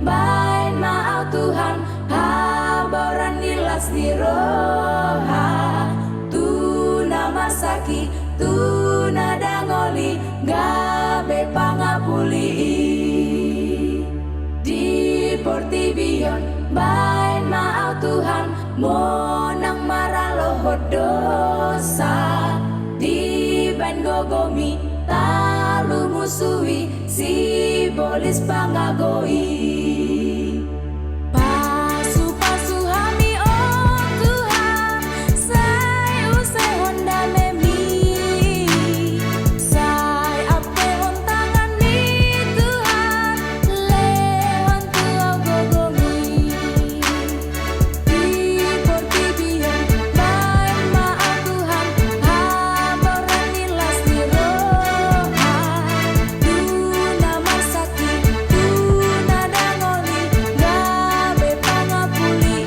bain maau Tuhan haboran nilas di roha tuna masaki tuna dangoli gabe pangapuli di Portibion bain maau Tuhan monang maraloho dosa di bain gogomi talu musuhi si bolis pangagoi. Pasu-pasu hami oh Tuhan sai use honda memi sai ape hon tangan ni Tuhan lehon tuau gogomi di Portibion bain maau Tuhan haboran nilas di roha tuna masaki tuna dangoli gabe pangapuli.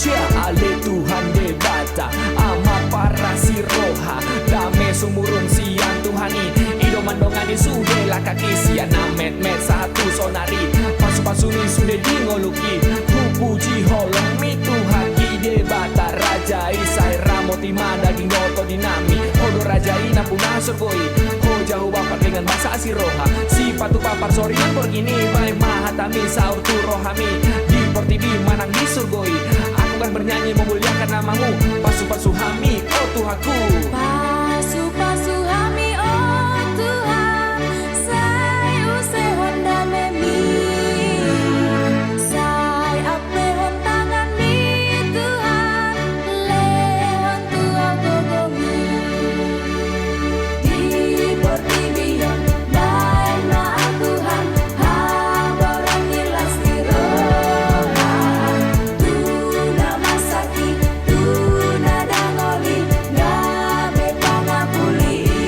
Cia ale Tuhan debata ama para si roha dame sumurun sian Tuhani ido mandongani sude la kaki sian namet met satu sonari pasu-pasu ni sude dingoluki puji holong mi Tuhan ide bata raja isai ramoti daging noto dinami hodo raja ina punah surgoi ho jauh bapak dengan bahasa si roha si patu papar soringan porgini bae mahatami saur tu rohami di Portibi manang di surgoi aku kan bernyanyi memuliakan namamu pasu-pasu hami oh Tuhanku. Pasu-pasu hami oh Tuhan sai use honda memi sai ape hon tangan ni Tuhan lehon tuau gogomi di Portibion bain maau Tuhan haboran nilas di roha tuna masaki tuna dangoli gabe pangapuli.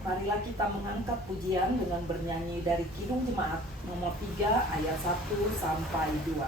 Marilah kita mengangkat pujian dengan bernyanyi dari Kidung Jemaat nomor 3 ayat 1 sampai 2.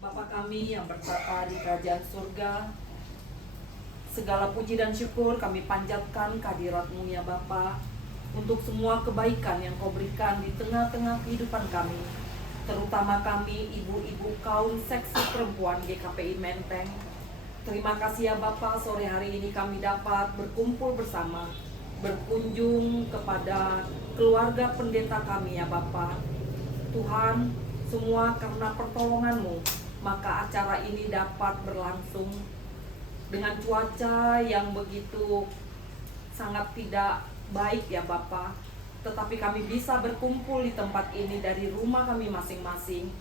Bapa kami yang bertata di kerajaan surga, segala puji dan syukur kami panjatkan kehadirat-Mu ya Bapa, untuk semua kebaikan yang Kau berikan di tengah-tengah kehidupan kami, terutama kami ibu-ibu kaum seksi perempuan GKPI Menteng. Terima kasih ya Bapa, sore hari ini kami dapat berkumpul bersama, berkunjung kepada keluarga pendeta kami ya Bapa. Tuhan, semua karena pertolongan-Mu, maka acara ini dapat berlangsung dengan cuaca yang begitu sangat tidak baik ya Bapa. Tetapi kami bisa berkumpul di tempat ini dari rumah kami masing-masing.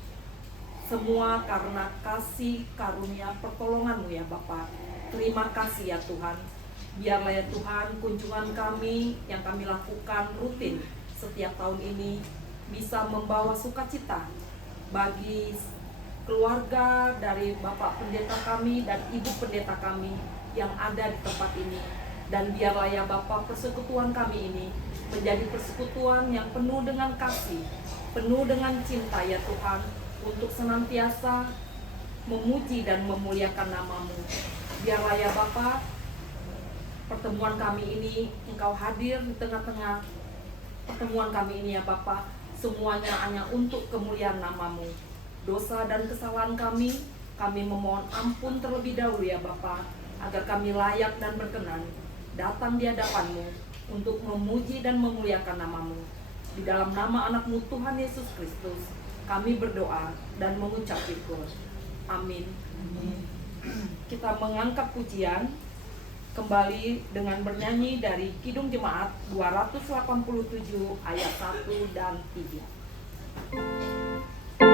Semua karena kasih karunia pertolongan-Mu ya Bapa. Terima kasih ya Tuhan. Biarlah ya Tuhan kunjungan kami yang kami lakukan rutin setiap tahun ini bisa membawa sukacita bagi keluarga dari Bapak Pendeta kami dan Ibu Pendeta kami yang ada di tempat ini. Dan biarlah ya Bapak persekutuan kami ini menjadi persekutuan yang penuh dengan kasih, penuh dengan cinta ya Tuhan, untuk senantiasa memuji dan memuliakan nama-Mu. Biarlah ya Bapak pertemuan kami ini Engkau hadir di tengah-tengah pertemuan kami ini ya Bapak, semuanya hanya untuk kemuliaan nama-Mu. Dosa dan kesalahan kami memohon ampun terlebih dahulu ya Bapa, agar kami layak dan berkenan datang di hadapan-Mu untuk memuji dan memuliakan nama-Mu. Di dalam nama anak-Mu Tuhan Yesus Kristus, kami berdoa dan mengucap syukur. Amin. Kita mengangkat pujian kembali dengan bernyanyi dari Kidung Jemaat 287 ayat 1 dan 3. Segala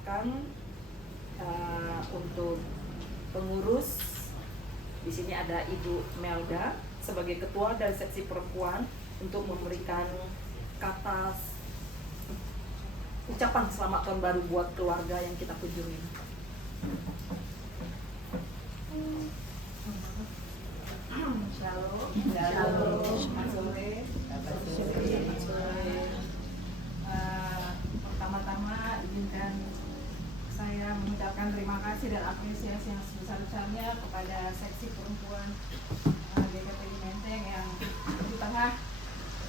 persilahkan untuk pengurus. Di sini ada Ibu Melda sebagai ketua dari seksi perempuan untuk memberikan kata ucapan selamat tahun baru buat keluarga yang kita kunjungi. Shalom. Shalom. Sore. Pertama-tama izinkan saya mengucapkan terima kasih dan apresiasi yang sebesar-besarnya kepada seksi perempuan GKPI Menteng yang di tengah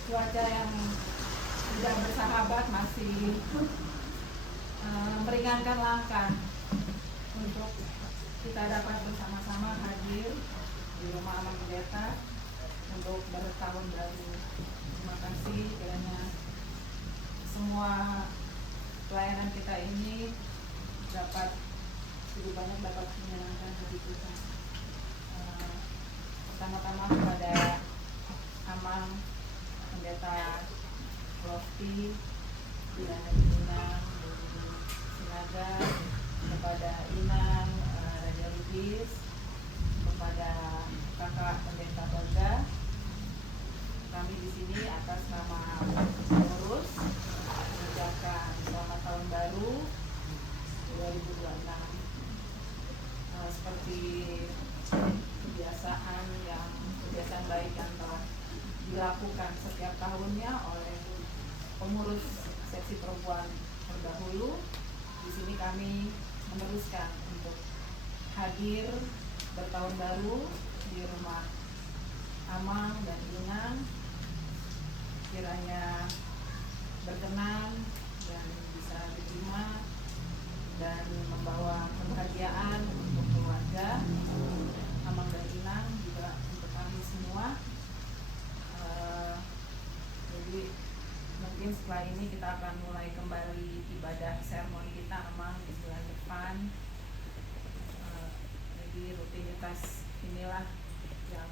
cuaca yang tidak bersahabat masih meringankan langkah untuk kita dapat bersama-sama hadir di rumah Aman Pendeta untuk bertahun baru. Terima kasih kiranya semua pelayanan kita ini dapat lebih banyak dapat menyenangkan hati kita. Pertama-tama kepada Amang Pendeta Lofty, Diana Inang, Sinaga, kepada Inang Raja Lubis, kepada Kakak Pendeta Baga. Kami di sini atas nama pengurus mengucapkan selamat tahun baru 2026. Seperti kebiasaan baik yang telah dilakukan setiap tahunnya oleh pengurus seksi perempuan terdahulu, di sini kami meneruskan untuk hadir bertahun baru di rumah Amang dan Inang, kiranya berkenan dan bisa diterima dan membawa kebahagiaan untuk keluarga Amang dan Inang, juga untuk kami semua. Jadi mungkin setelah ini kita akan mulai kembali ibadah sermon kita Amang di bulan depan. Jadi rutinitas inilah yang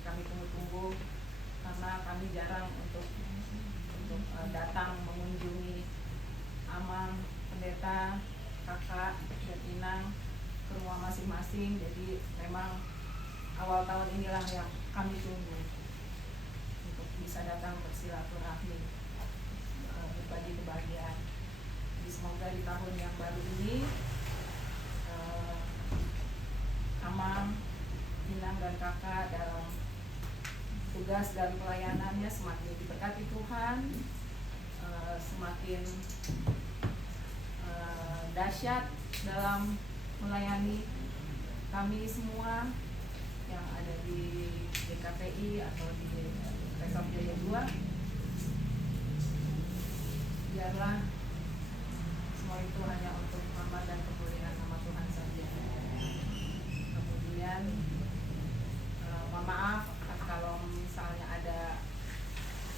kami tunggu-tunggu, karena kami jarang untuk datang mengunjungi Amang, Pendeta, Kakak, dan Inang ke rumah masing-masing. Jadi memang awal tahun inilah yang kami tunggu untuk bisa datang bersilaturahmi, berbagi kebahagiaan. Jadi semoga di tahun yang baru ini Amang, Inang, dan Kakak dalam tugas dan pelayanannya semakin diberkati Tuhan, semakin dahsyat dalam melayani kami semua yang ada di GKPI atau di Resort Jaya 2. Biarlah semua itu hanya untuk rahmat dan kemuliaan nama Tuhan saja. Kemudian mohon maaf kalau misalnya ada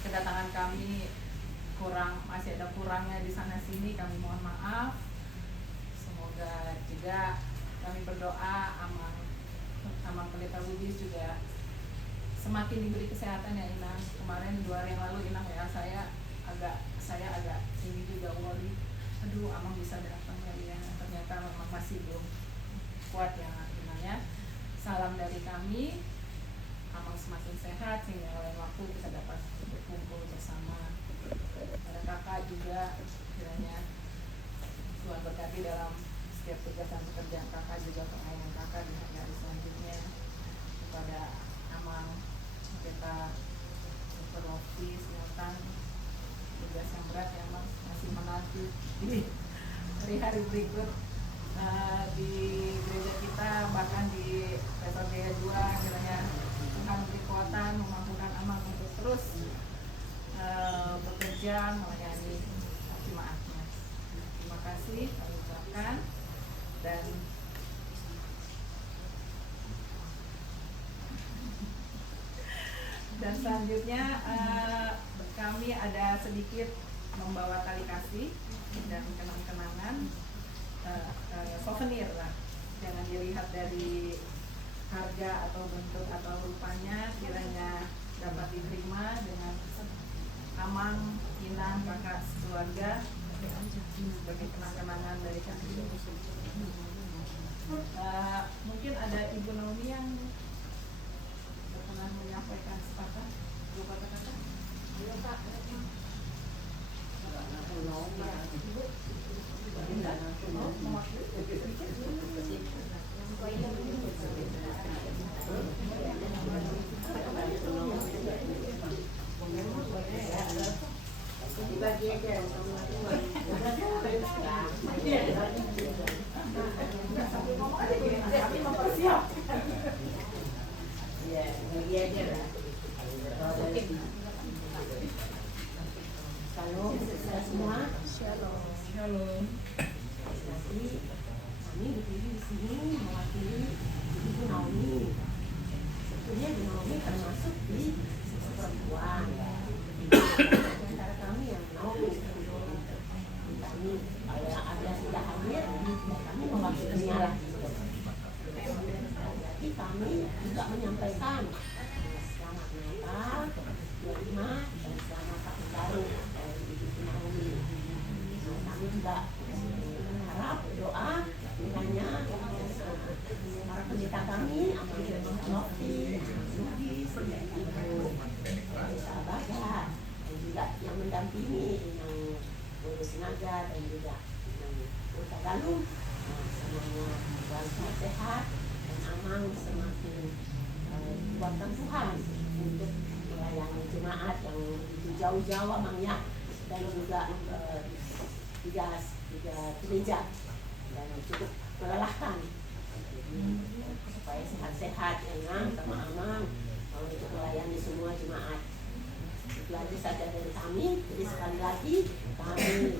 kedatangan kami masih ada kurangnya di sana sini, kami mohon maaf. Semoga juga kami berdoa Amang Pendeta Lubis juga semakin diberi kesehatan ya Inang. Kemarin 2 hari yang lalu Inang ya saya agak ini juga worry, aduh Amang bisa datang ya, ternyata memang masih belum kuat ya Inang ya. Salam dari kami, Amang semakin sehat sehingga lain waktu kita dapat berkumpul bersama. Ada Kakak juga, kiranya Tuhan berkati dalam setiap tugas dan pekerjaan Kakak, juga pelayanan Kakak di hari selanjutnya. Kepada Amang Pendeta Dr. Lofty, Sinatan, tugas yang berat yang masih menanti di hari-hari berikut di gereja kita, bahkan di Resort Jaya 2, kiranya Tuhan memberi kekuatan, memampukan Amang untuk terus bekerja melayani jemaatnya. Terima kasih kami ucapkan. Dan selanjutnya kami ada sedikit membawa tali kasih dan kenang-kenangan, souvenir lah. Jangan dilihat dari harga atau bentuk atau rupanya, kiranya dapat diterima dengan Amang, Inang, Kakak, keluarga sebagai kenang-kenangan dari kami. Mungkin ada Ibu Naomi yang berkenan menyampaikan sepatah dua kata-kata. Ayo Pak. Shalom, semua. Shalom. Jadi kami berdiri di sini mewakili Ibu Naomi. Sebetulnya Ibu Naomi termasuk di sisi perempuan. Di antara kami yang Naomi. Kami yang ada sudah hadir, kami mewakilinya lagi. Jadi kami juga menyampaikan selamat Natal 25 dan selamat tahun baru dari Ibu Naomi. Kami juga harap doa kiranya para pendeta kami, Ibu Novi, Lugis, Ibu Pendeta Baga, dan juga yang mendampingi yang Guru Sinaga dan juga yang Kota Galuh, semuanya bangsa sehat dan aman, semakin kuatkan Tuhan untuk melayani jemaat yang begitu jauh-jauh amangnya dan juga tiga gereja dan cukup melelahkan supaya sehat-sehat, enak, sama aman untuk melayani semua jemaat. Itu aja saja dari kami. Jadi sekali lagi kami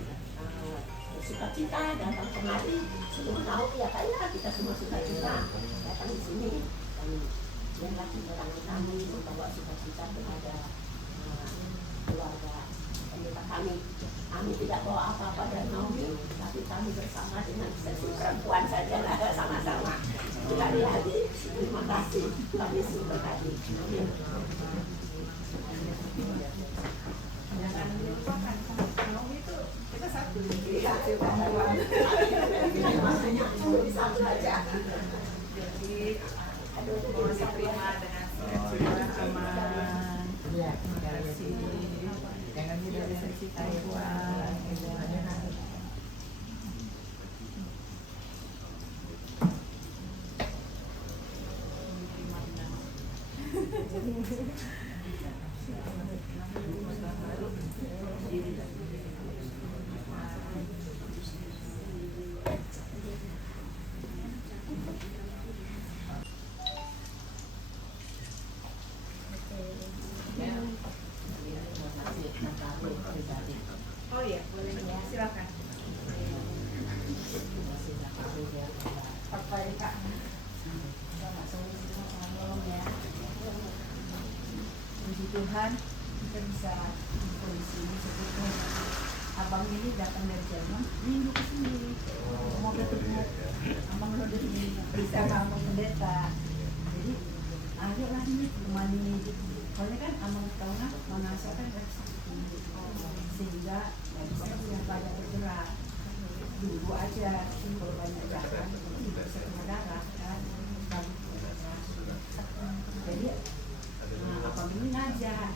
bersukacita datang kemari. Semua tahu ya kayak kita semua sukacita datang di sini dan yang lagi berangkat kami membawa sukacita kepada keluarga pendeta kami. Kami tidak bawa apa-apa dari Naomi, tapi kami bersama dengan sesama perempuan saja lah, sama-sama. Sekali-lagi, terima kasih. Kami semua tadi. Amin. Jangan dilupakan, Naomi itu kita satu. Iya, perempuan. Maksudnya bisa saja. Jadi mohon diterima dengan sukacita, aman. Terima kasih. Jangan dari sisi Taiwan. Oh iya, boleh ya. Silakan. Apa ya Kak? Selamat sore, selamat malam ya. Puji Tuhan, kita bisa kumpul di sini sebetulnya. Abang ini datang dari Jerman, minggu ke sini mau ketemu abang lo di sini, bisa abang pendeta. Jadi, ayolah nih temani. Soalnya kan abang tahu kan, Manasa kan sakit sehingga nggak bisa yang banyak bergerak. Dulu aja, kalau banyak jalan, itu bisa kena darah kan. Jadi, apa ini ngajak.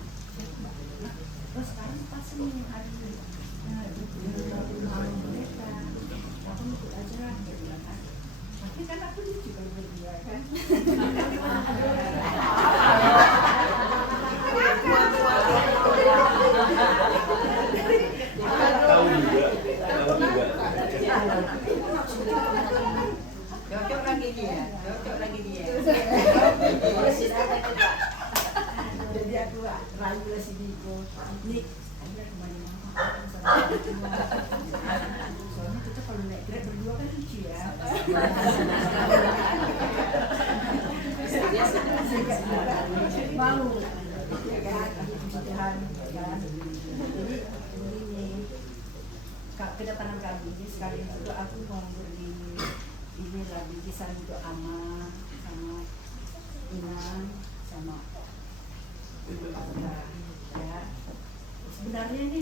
Terus sekarang pas nih hari ini, mereka, aku ikut aja lah, dia bilang kan. Tapi kan aku lucu kalau berdua kan. Cocok lagi dia. Jadi aku ragu lah si Diko. Nih, ada kemana-mana. Soalnya kita kalau naik Grab berdua kan lucu ya. Mau, ya kan? Puji Tuhan, ya kan? Jadi ini kedatangan kami ini sekali itu aku mau beri ini lagi kisah untuk Ama sama Inang sama Ibu Alda ya. Sebenarnya ini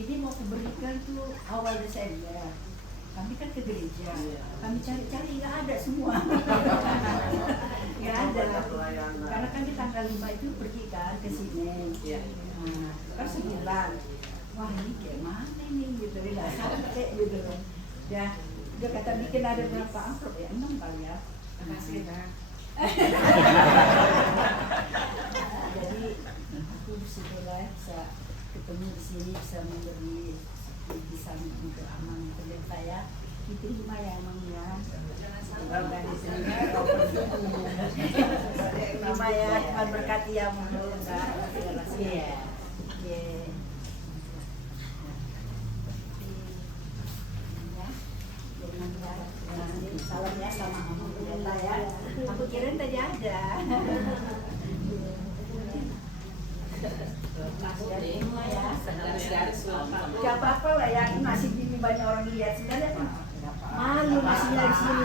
Ini mau kuberikan tuh awal Desember. Kami kan ke gereja, kami cari-cari nggak ada semua. Nggak ada. Karena kan di tanggal 5 itu pergi kan ke sini. Nah, kan 9. Wah ini kayak mana nih gitu, nggak sampai gitu kan. Ya, dia kata bikin ada berapa amplop ya, 6 kali ya. Makasih ya. Jadi aku bisa ketemu di sini, bisa memberi bisa untuk aman pendeta ya. Diterima ya emang ya. Organisasinya terima ya, Tuhan berkati ya menurut Iya. Salam ya sama kamu pendeta ya. Aku kirain tadi ada. Terima ya. Gak apa-apa lah ya, nasi ini banyak orang lihat sebenarnya kan malu nasinya di sini.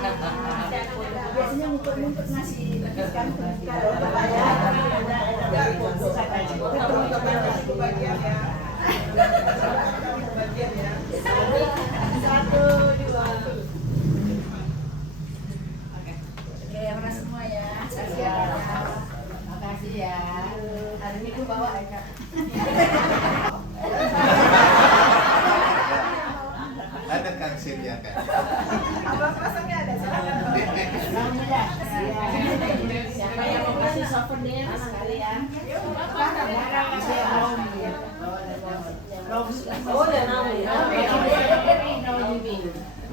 Biasanya ngumpet-ngumpet nasi kan kalau bapak ya. Bagian ya. Satu, dua. Oke, orang semua ya. Makasih ya. Hari ini gue bawa ya, Kak. Ada Kang Sid ya kan? Abang pasangnya ada, silakan. Siapa yang mau kasih souvenir sekalian? Oh, udah tahu ya.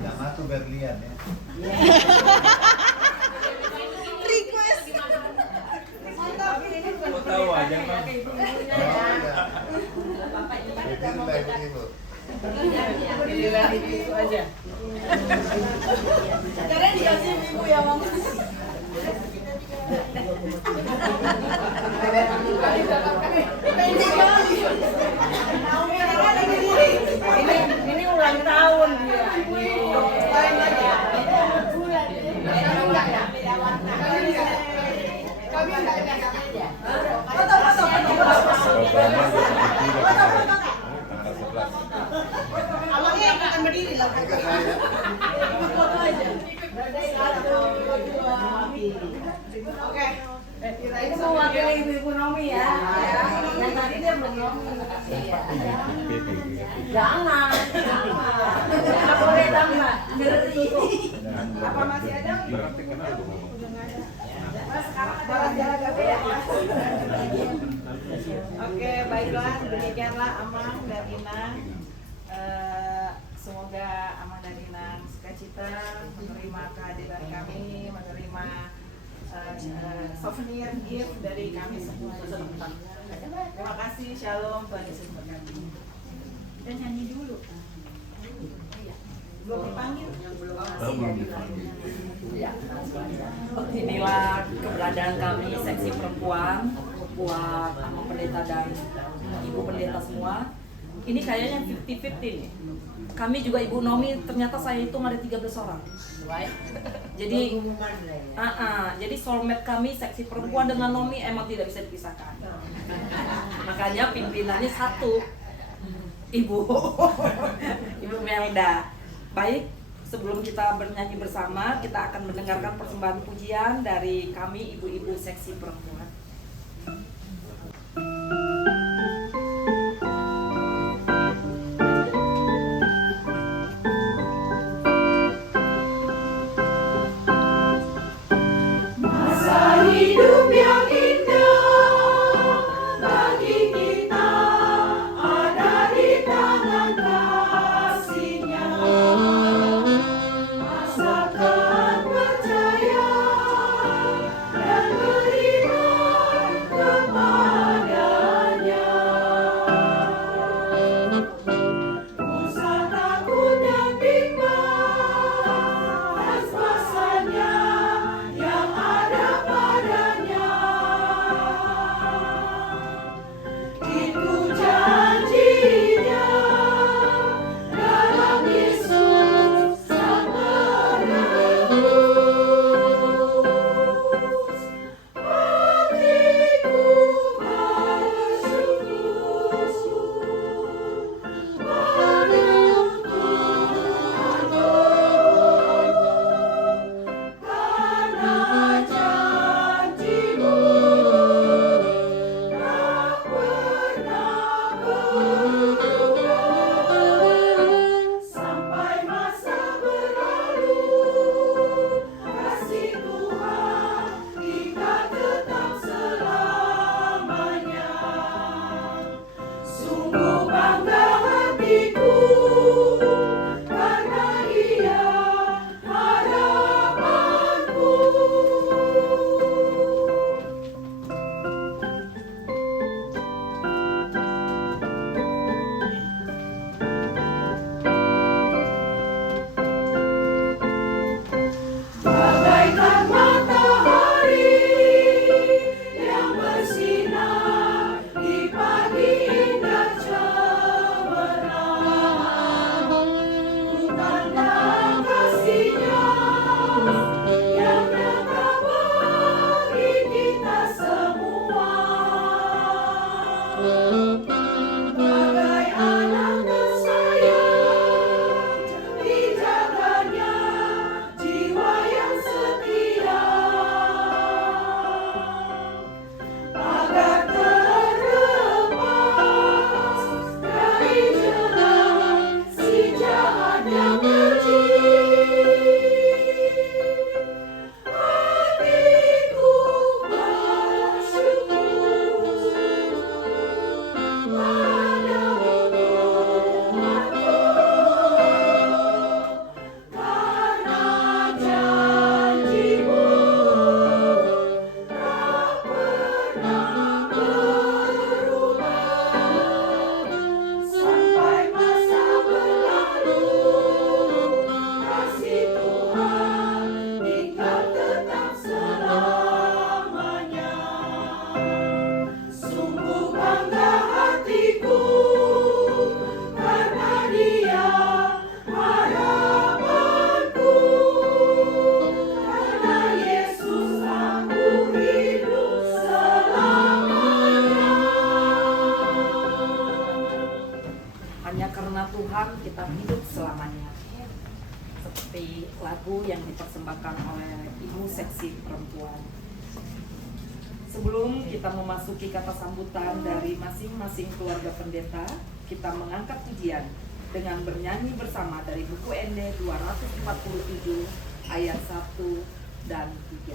Nama tuh Berlian ya. Kok tahu aja Bang? Itu lah ibu. Sekarang dikasih ibu ya, Bang. Ini ulang tahun dia. Abangnya akan berdiri lah. Tiga saya. Foto aja. Oke. Ini mewakili ibu-ibu Nomi ya. Yang tadi dia belum Nomi. Jangan. Nggak boleh tambah. Ngeri. Apa masih ada? Berarti kenal tuh ngomong. Mas, sekarang ada jalan gabe ya, Mas. Oke, baiklah, demikianlah Amang dan Inang. Semoga Amang dan Inang sukacita menerima kehadiran kami, menerima souvenir gift dari kami semua. Terima kasih, Shalom, Tuhan Yesus memberkati. Kita nyanyi dulu. Belum dipanggil? Inilah keberadaan kami seksi perempuan buat sama pendeta dan ibu pendeta semua. Ini kayaknya 50-50 nih. Kami juga Ibu Nomi, ternyata saya hitung ada 13 orang. Jadi jadi soulmate kami seksi perempuan dengan Nomi emang tidak bisa dipisahkan. Makanya pimpinannya satu, Ibu Melda. Baik, sebelum kita bernyanyi bersama, kita akan mendengarkan persembahan pujian dari kami ibu-ibu seksi perempuan. Hidup yang indah bagi kita ada di tangan kasih-Nya. Asalkan percaya dan beriman dipersembahkan oleh Ibu Seksi Perempuan. Sebelum kita memasuki kata sambutan dari masing-masing keluarga pendeta, kita mengangkat pujian dengan bernyanyi bersama dari buku ND 247 ayat 1 dan 3.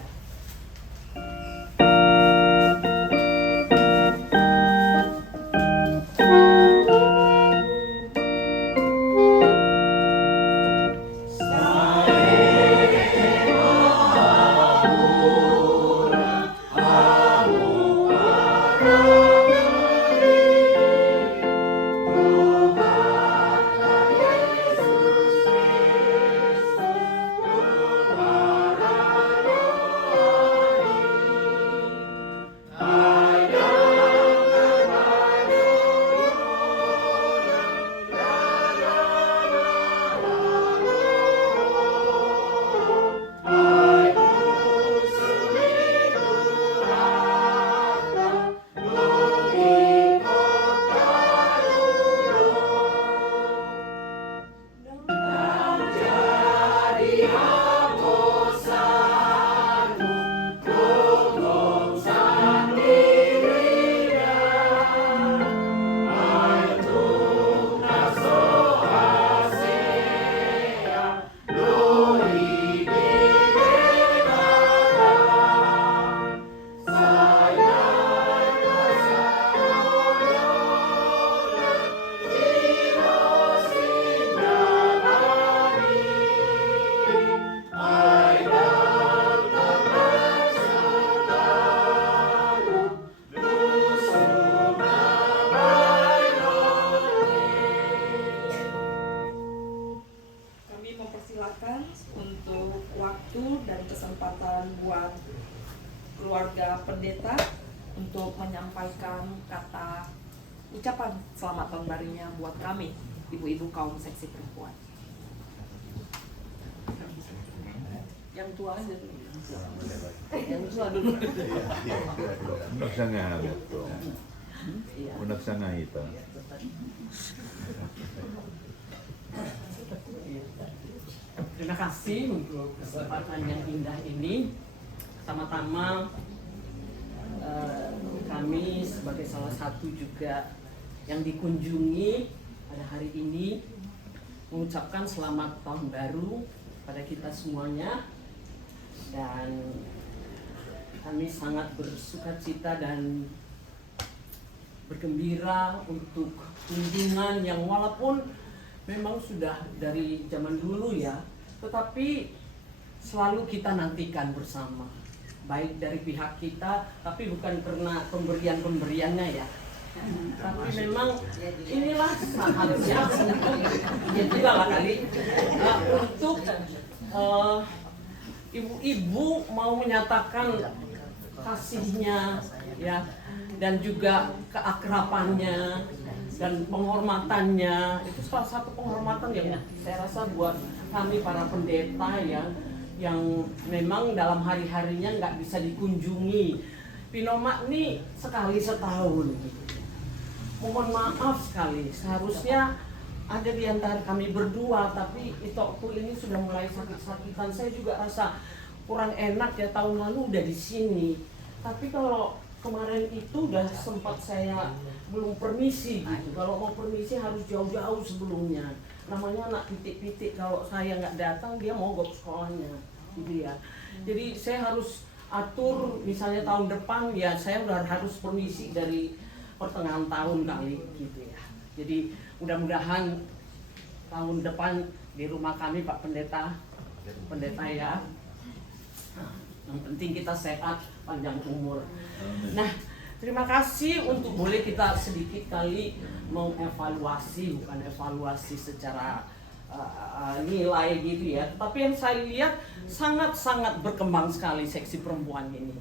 Untuk waktu dan kesempatan buat keluarga pendeta untuk menyampaikan kata ucapan selamat tahun barunya buat kami, ibu-ibu kaum seksi perempuan. Yang tua aja dulu. Yang tua dulu. Unak sangat gitu. Unak sangat itu. Terima kasih untuk kesempatan yang indah ini. Pertama-tama kami sebagai salah satu juga yang dikunjungi pada hari ini mengucapkan selamat tahun baru pada kita semuanya, dan kami sangat bersukacita dan bergembira untuk kunjungan yang walaupun memang sudah dari zaman dulu ya, tetapi selalu kita nantikan bersama, baik dari pihak kita, tapi bukan karena pemberian-pemberiannya ya, tapi memang inilah saatnya untuk ya juga lah kali untuk ibu-ibu mau menyatakan kasihnya ya, dan juga keakrabannya dan penghormatannya. Itu salah satu penghormatan yang saya rasa buat kami para pendeta ya, yang memang dalam hari-harinya nggak bisa dikunjungi. Pinoma ini sekali setahun. Mohon maaf sekali, seharusnya ada di antara kami berdua, tapi itu waktu ini sudah mulai sakit-sakitan. Saya juga rasa kurang enak ya, tahun lalu udah di sini. Tapi kalau kemarin itu udah sempat saya belum permisi gitu. Kalau mau permisi harus jauh-jauh sebelumnya. Namanya anak pitik-pitik, kalau saya nggak datang dia mogok sekolahnya gitu ya. Jadi saya harus atur, misalnya tahun depan ya saya udah harus permisi dari pertengahan tahun kali gitu ya. Jadi mudah-mudahan tahun depan di rumah kami Pak Pendeta ya. Yang penting kita sehat, panjang umur. Nah, terima kasih untuk boleh kita sedikit kali mengevaluasi, bukan evaluasi secara nilai gitu ya. Tapi yang saya lihat sangat-sangat berkembang sekali seksi perempuan ini.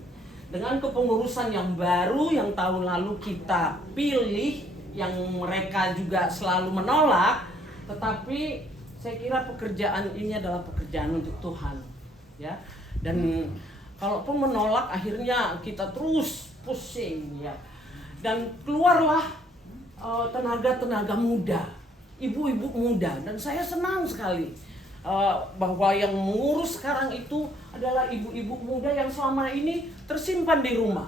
Dengan kepengurusan yang baru yang tahun lalu kita pilih, yang mereka juga selalu menolak, tetapi saya kira pekerjaan ini adalah pekerjaan untuk Tuhan ya. Dan kalaupun menolak akhirnya kita terus pusing ya. Dan keluarlah tenaga-tenaga muda, ibu-ibu muda, dan saya senang sekali bahwa yang mengurus sekarang itu adalah ibu-ibu muda yang selama ini tersimpan di rumah.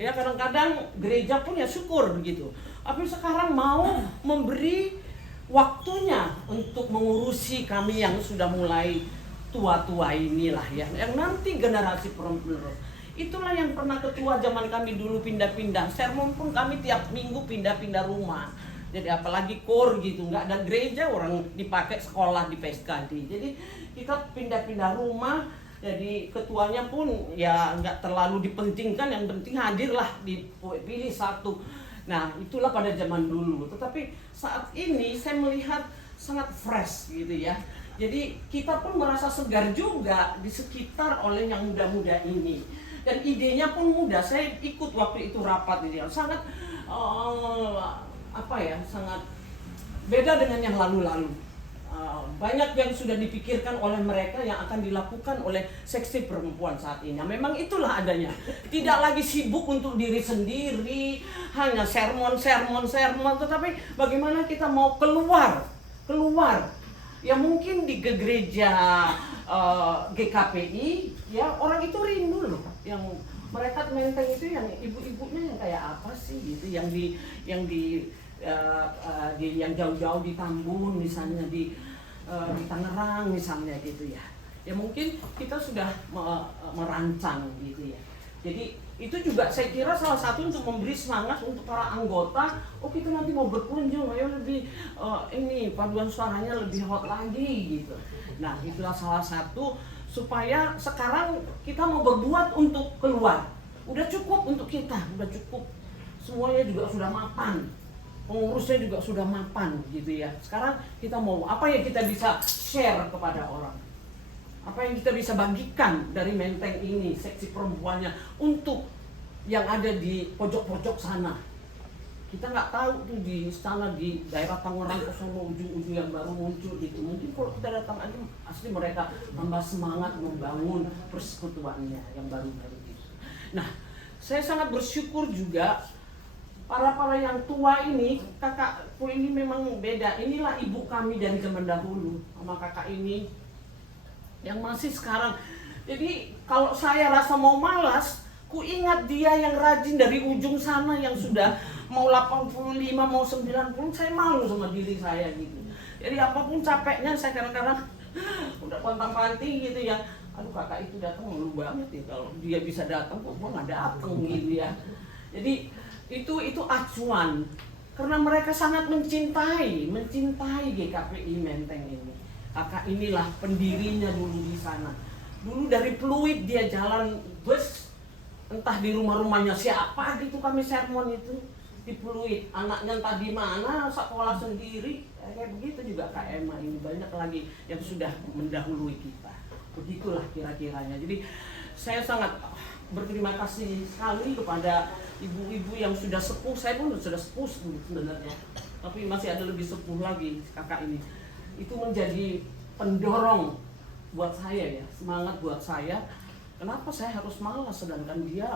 Ya, kadang-kadang gereja pun ya syukur begitu. Tapi sekarang mau memberi waktunya untuk mengurusi kami yang sudah mulai tua-tua inilah ya, yang nanti generasi penerus. Itulah yang pernah ketua zaman kami dulu pindah-pindah. Sermon pun kami tiap minggu pindah-pindah rumah. Jadi apalagi core gitu, nggak ada gereja, orang dipakai sekolah di PSKD. Jadi kita pindah-pindah rumah, jadi ketuanya pun ya nggak terlalu dipentingkan, yang penting hadirlah, dipilih satu. Nah itulah pada zaman dulu. Tetapi saat ini saya melihat sangat fresh gitu ya. Jadi kita pun merasa segar juga di sekitar oleh yang muda-muda ini. Dan idenya pun mudah. Saya ikut waktu itu rapat ini, sangat sangat beda dengan yang lalu-lalu. Banyak yang sudah dipikirkan oleh mereka yang akan dilakukan oleh seksi perempuan saat ini. Memang itulah adanya. Tidak lagi sibuk untuk diri sendiri, hanya sermon, tetapi bagaimana kita mau keluar. Ya mungkin di gereja GKPI, ya orang itu rindu loh. Yang mereka Menteng itu yang ibu-ibunya yang kayak apa sih gitu, yang jauh-jauh di Tambun misalnya, di Tangerang misalnya gitu ya. Ya mungkin kita sudah merancang gitu ya. Jadi itu juga saya kira salah satu untuk memberi semangat untuk para anggota. Oh kita nanti mau berkunjung, ayo lebih ini paduan suaranya lebih hot lagi gitu. Nah itulah salah satu supaya sekarang kita mau berbuat untuk keluar. Udah cukup untuk kita, udah cukup. Semuanya juga sudah mapan. Pengurusnya juga sudah mapan gitu ya. Sekarang kita mau apa yang kita bisa share kepada orang. Apa yang kita bisa bagikan dari Menteng ini, seksi perempuannya, untuk yang ada di pojok-pojok sana. Kita nggak tahu tuh di sana di daerah Tangerang ke sono ujung-ujung yang baru muncul gitu. Mungkin kalau kita datang aja asli mereka tambah semangat membangun persekutuannya yang baru-baru itu. Nah, saya sangat bersyukur juga para yang tua ini, kakakku ini memang beda. Inilah ibu kami dari zaman dahulu sama kakak ini yang masih sekarang. Jadi kalau saya rasa mau malas, ku ingat dia yang rajin dari ujung sana yang sudah mau 85, mau 90, saya malu sama diri saya gitu. Jadi apapun capeknya saya kadang-kadang udah pontang-panting gitu ya. Aduh kakak itu datang malu banget ya, kalau dia bisa datang kok gua nggak datang gitu ya. Jadi itu acuan karena mereka sangat mencintai GKPI Menteng ini. Kakak inilah pendirinya dulu di sana. Dulu dari Pluit dia jalan bus, entah di rumah-rumahnya siapa gitu kami sermon itu di Pluit. Anaknya entah di mana, sekolah sendiri. Kayak begitu juga Kak Emma ini, banyak lagi yang sudah mendahului kita. Begitulah kira-kiranya. Jadi saya sangat berterima kasih sekali kepada ibu-ibu yang sudah sepuh. Saya pun sudah sepuh sebenarnya, tapi masih ada lebih sepuh lagi kakak ini. Itu menjadi pendorong buat saya ya, semangat buat saya. Kenapa saya harus malas sedangkan dia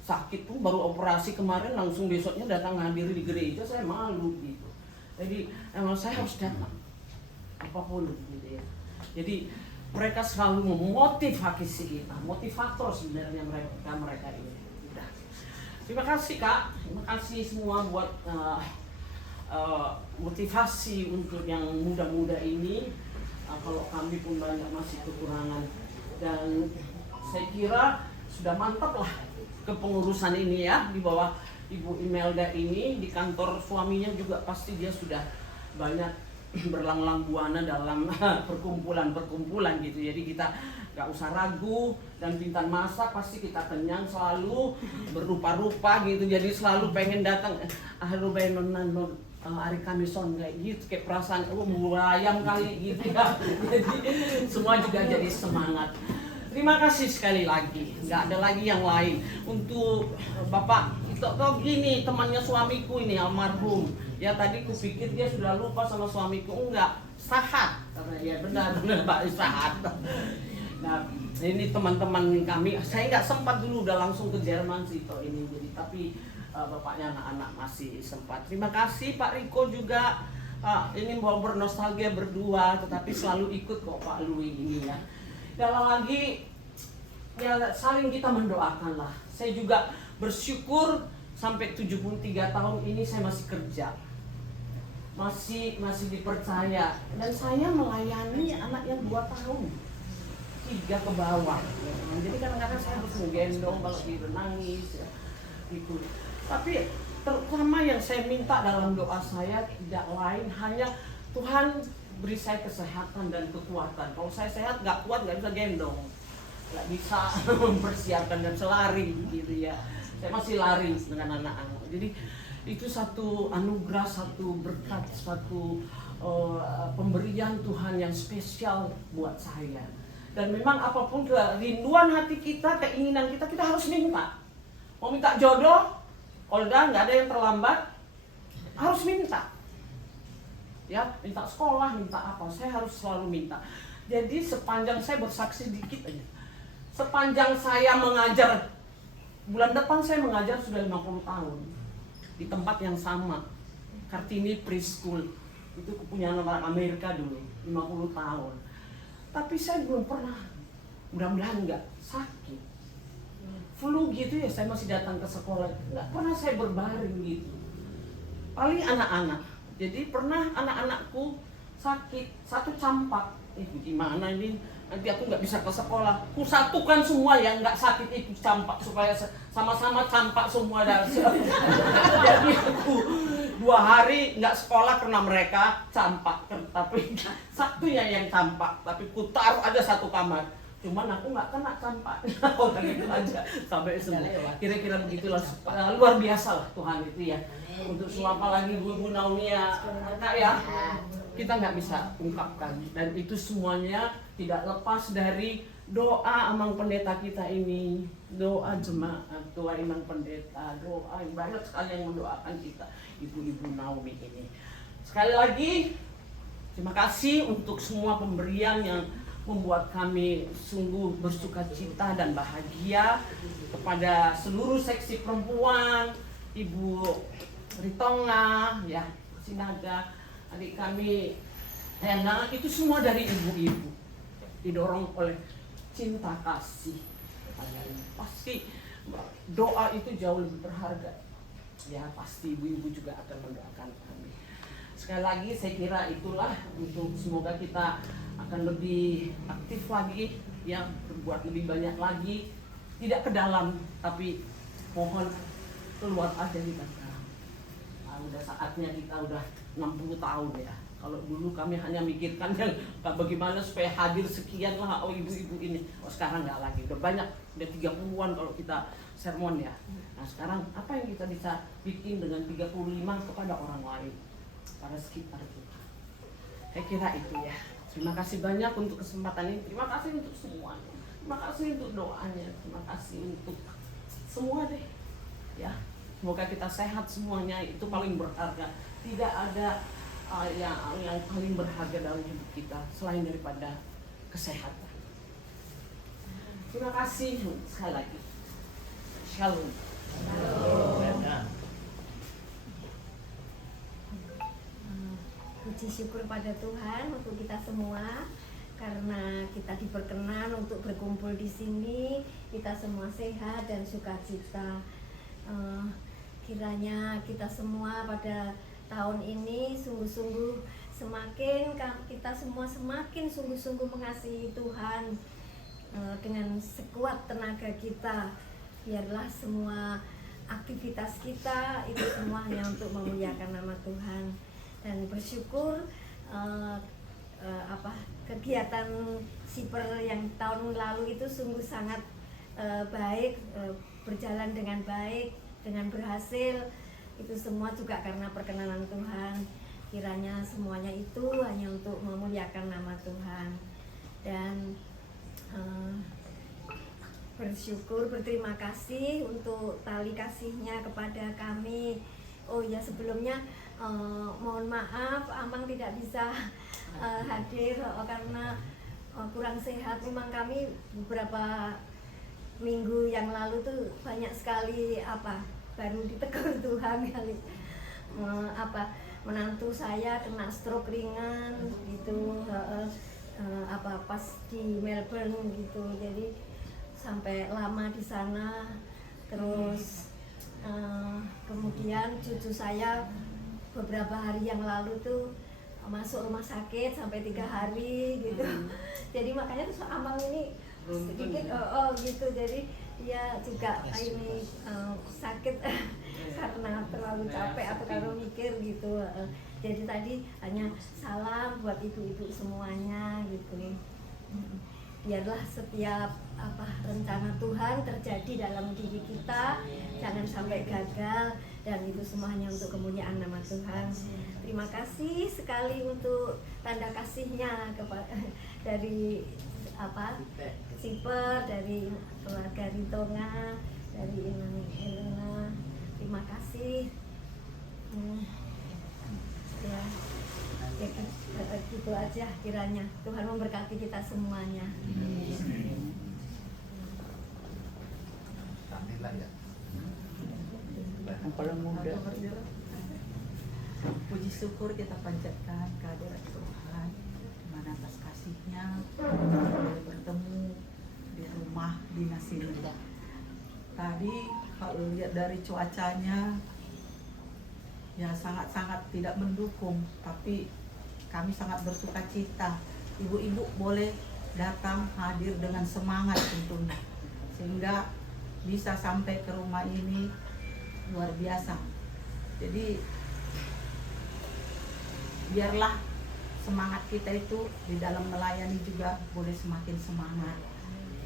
sakit pun baru operasi kemarin langsung besoknya datang hadir di gereja, saya malu gitu. Jadi emang saya harus datang apapun gitu ya. Jadi mereka selalu memotivasi kita, motivator sebenarnya mereka ini. Udah. Terima kasih Kak, terima kasih semua buat motivasi untuk yang muda-muda ini. Kalau kami pun banyak masih kekurangan, dan saya kira sudah mantap lah kepengurusan ini ya, di bawah Ibu Imelda ini. Di kantor suaminya juga pasti dia sudah banyak berlang-lang buana dalam perkumpulan gitu. Jadi kita gak usah ragu, dan Pintan masak pasti kita kenyang selalu, berupa-rupa gitu. Jadi selalu pengen datang. Hari Kamison kayak gitu, kayak perasaan mau ayam kali gitu ya. Jadi semua juga jadi semangat. Terima kasih sekali lagi. Nggak ada lagi yang lain. Untuk Bapak itu gini, temannya suamiku ini almarhum. Ya tadi kupikir dia sudah lupa sama suamiku, enggak. Sahat, karena ya benar Pak Sahat. Nah ini teman-teman kami. Saya nggak sempat dulu, udah langsung ke Jerman sih toh ini. Jadi tapi bapaknya anak-anak masih sempat. Terima kasih Pak Riko juga ini mau bernostalgia berdua, tetapi selalu ikut kok Pak Lui ini ya. Dan lagi ya saling kita mendoakan lah. Saya juga bersyukur sampai 73 tahun ini saya masih kerja. Masih dipercaya, dan saya melayani anak yang 2 tahun 3 ke bawah. Jadi kadang-kadang saya harus menggendong kalau dia nangis ya, gitu. Tapi terutama yang saya minta dalam doa saya tidak lain hanya Tuhan beri saya kesehatan dan kekuatan. Kalau saya sehat nggak kuat nggak bisa gendong, nggak bisa mempersiapkan dan selari gitu ya. Saya masih lari dengan anak-anak. Jadi itu satu anugerah, satu berkat, satu pemberian Tuhan yang spesial buat saya. Dan memang apapun kerinduan hati kita, keinginan kita, kita harus minta. Mau minta jodoh, kalau nggak ada yang terlambat, harus minta. Ya, minta sekolah, minta apa, saya harus selalu minta. Jadi sepanjang saya bersaksi dikit aja, sepanjang saya mengajar, bulan depan saya mengajar sudah 50 tahun. Di tempat yang sama, Kartini Preschool, itu kepunyaan orang Amerika dulu, 50 tahun. Tapi saya belum pernah, mudah-mudahan enggak, sakit. Flu gitu ya, saya masih datang ke sekolah, enggak pernah saya berbaring gitu. Paling anak-anak, jadi pernah anak-anakku sakit, satu campak. Gimana ini? Nanti aku nggak bisa ke sekolah. Ku satukan semua yang nggak sakit itu campak supaya sama-sama campak semua dari. Jadi aku 2 hari nggak sekolah karena mereka campak, tapi satunya yang campak. Tapi ku taruh ada satu kamar. Cuman aku nggak kena campak. Udah gitu aja sampai sembuh. Kira-kira begitulah. Luar biasa lah Tuhan itu ya. Untuk semua apalagi Bu Naomi ya, kita nggak bisa ungkapkan. Dan itu semuanya tidak lepas dari doa Amang Pendeta kita ini, doa jemaat, doa Imam Pendeta, doa yang banyak sekali yang mendoakan kita, Ibu-Ibu Naomi ini. Sekali lagi, terima kasih untuk semua pemberian yang membuat kami sungguh bersukacita dan bahagia. Kepada seluruh seksi perempuan, Ibu Ritonga, ya, Sinaga, adik kami Hena, itu semua dari ibu-ibu, didorong oleh cinta kasih. Pasti doa itu jauh lebih berharga. Ya pasti ibu-ibu juga akan mendoakan kami. Sekali lagi saya kira itulah, untuk semoga kita akan lebih aktif lagi, ya, berbuat lebih banyak lagi, tidak ke dalam, tapi mohon keluar aja kita sekarang. Udah saatnya, kita udah 60 tahun ya. Kalau dulu kami hanya mikirkan yang bagaimana supaya hadir sekian lah ibu-ibu ini. Sekarang nggak lagi, udah banyak, udah 30-an kalau kita sermon ya. Nah sekarang apa yang kita bisa bikin dengan 35 kepada orang lain, pada sekitar kita. Saya kira itu ya. Terima kasih banyak untuk kesempatan ini. Terima kasih untuk semuanya. Terima kasih untuk doanya. Terima kasih untuk semua deh. Ya, semoga kita sehat semuanya, itu paling berharga. Tidak ada yang paling berharga dalam hidup kita selain daripada kesehatan. Terima kasih sekali lagi. Shalom. Puji syukur pada Tuhan untuk kita semua, karena kita diperkenan untuk berkumpul di sini. Kita semua sehat dan sukacita. Kiranya kita semua pada tahun ini sungguh-sungguh kita semua semakin sungguh-sungguh mengasihi Tuhan dengan sekuat tenaga kita. Biarlah semua aktivitas kita itu semua hanya untuk memuliakan nama Tuhan, dan bersyukur kegiatan Siper yang tahun lalu itu sungguh sangat baik, berjalan dengan baik, dengan berhasil. Itu semua juga karena perkenanan Tuhan. Kiranya semuanya itu hanya untuk memuliakan nama Tuhan. Dan bersyukur, berterima kasih untuk tali kasihnya kepada kami. Oh ya, sebelumnya mohon maaf Amang tidak bisa hadir karena kurang sehat. Memang kami beberapa minggu yang lalu tuh banyak sekali baru ditegur Tuhan kali menantu saya kena stroke ringan gitu, pas di Melbourne gitu, jadi sampai lama di sana. Terus kemudian cucu saya beberapa hari yang lalu tuh masuk rumah sakit sampai 3 hari gitu. Jadi makanya tuh amal ini sedikit gitu, jadi dia juga ini sakit karena terlalu capek atau karena mikir gitu. Jadi tadi hanya salam buat ibu-ibu semuanya gitu. Biarlah setiap rencana Tuhan terjadi dalam diri kita, jangan sampai gagal, dan itu semuanya untuk kemuliaan nama Tuhan. Terima kasih sekali untuk tanda kasihnya dari Siper, dari keluarga Ritonga, dari Elena. Terima kasih. Ya gitu aja kiranya. Tuhan memberkati kita semuanya. Alhamdulillah ya. Yang paling muda. Puji syukur kita panjatkan kehadirat Tuhan, di mana atas kasih-Nya boleh bertemu di rumah dinas ini. Tadi kalau lihat dari cuacanya ya sangat-sangat tidak mendukung, tapi kami sangat bersuka cita. Ibu-ibu boleh datang hadir dengan semangat tentunya, sehingga bisa sampai ke rumah ini luar biasa. Jadi biarlah semangat kita itu di dalam melayani juga boleh semakin semangat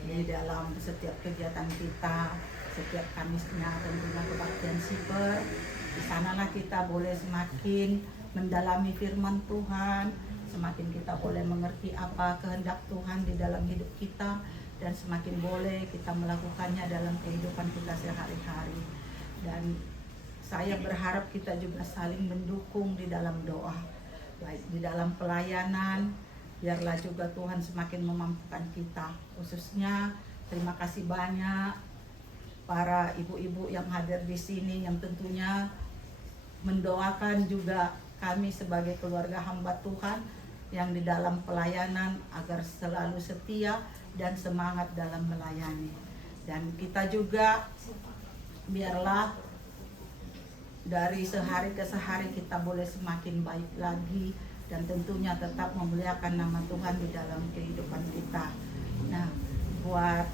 di dalam setiap kegiatan kita, setiap Kamisnya tentunya kebaktian Siper. Di sanalah kita boleh semakin mendalami firman Tuhan, semakin kita boleh mengerti apa kehendak Tuhan di dalam hidup kita, dan semakin boleh kita melakukannya dalam kehidupan kita sehari-hari. Dan saya berharap kita juga saling mendukung di dalam doa, baik di dalam pelayanan. Biarlah juga Tuhan semakin memampukan kita. Khususnya terima kasih banyak para ibu-ibu yang hadir di sini, yang tentunya mendoakan juga kami sebagai keluarga hamba Tuhan yang di dalam pelayanan agar selalu setia dan semangat dalam melayani. Dan kita juga biarlah dari sehari ke sehari kita boleh semakin baik lagi, dan tentunya tetap memuliakan nama Tuhan di dalam kehidupan kita. Nah, buat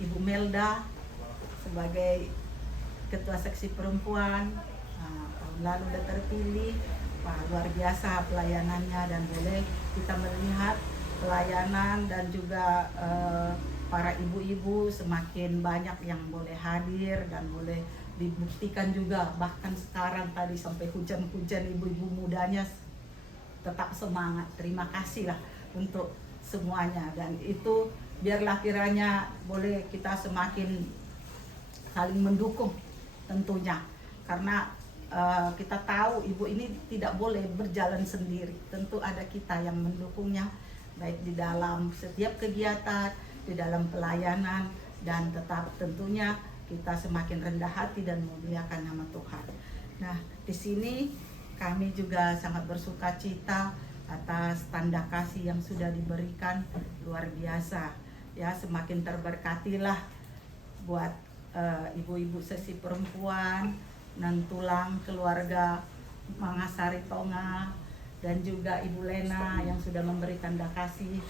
Ibu Melda sebagai Ketua Seksi Perempuan, tahun lalu udah terpilih, luar biasa pelayanannya, dan boleh kita melihat pelayanan dan juga para ibu-ibu semakin banyak yang boleh hadir dan boleh dibuktikan juga. Bahkan sekarang tadi sampai hujan-hujan ibu-ibu mudanya tetap semangat. Terima kasih lah untuk semuanya, dan itu biarlah kiranya boleh kita semakin saling mendukung tentunya, karena kita tahu ibu ini tidak boleh berjalan sendiri. Tentu ada kita yang mendukungnya, baik di dalam setiap kegiatan, di dalam pelayanan, dan tetap tentunya kita semakin rendah hati dan memuliakan nama Tuhan. Nah, di sini kami juga sangat bersuka cita atas tanda kasih yang sudah diberikan, luar biasa. Ya, semakin terberkatilah buat ibu-ibu Seksi Perempuan, Nantulang, keluarga Mangasari Tonga, dan juga Ibu Lena yang sudah memberi tanda kasih.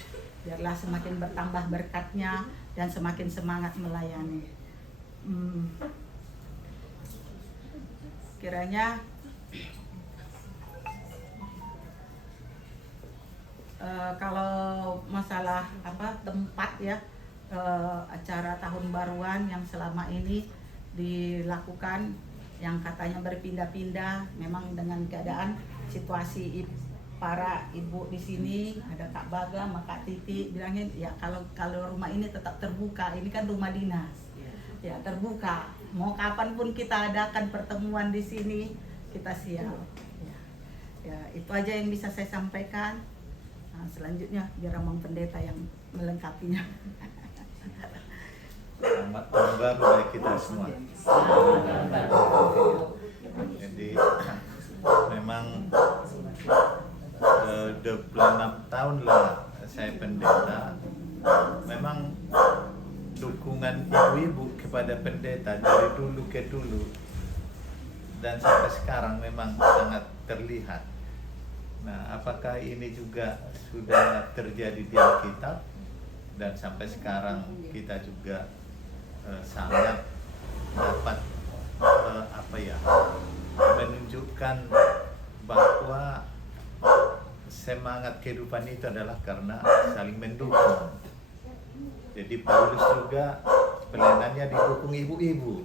Biarlah semakin bertambah berkatnya dan semakin semangat melayani. Kiranya kalau masalah tempat ya, acara tahun baruan yang selama ini dilakukan, yang katanya berpindah-pindah, memang dengan keadaan situasi para ibu di sini, ada Kak Baga sama Kak Titi bilangin ya kalau rumah ini tetap terbuka, ini kan rumah dinas, ya terbuka, mau kapan pun kita adakan pertemuan di sini kita siap. Ya itu aja yang bisa saya sampaikan. Nah, selanjutnya biar Ramang Pendeta yang melengkapinya. Selamat tahun baru bagi kita semua. Jadi memang 26 tahun lah saya pendeta. Memang dukungan ibu-ibu kepada pendeta dari dulu ke dulu dan sampai sekarang memang sangat terlihat. Nah, apakah ini juga sudah terjadi di Alkitab dan sampai sekarang kita juga sangat dapat menunjukkan bahwa semangat kehidupan itu adalah karena saling mendukung. Jadi Paulus juga pelayanannya didukung ibu-ibu,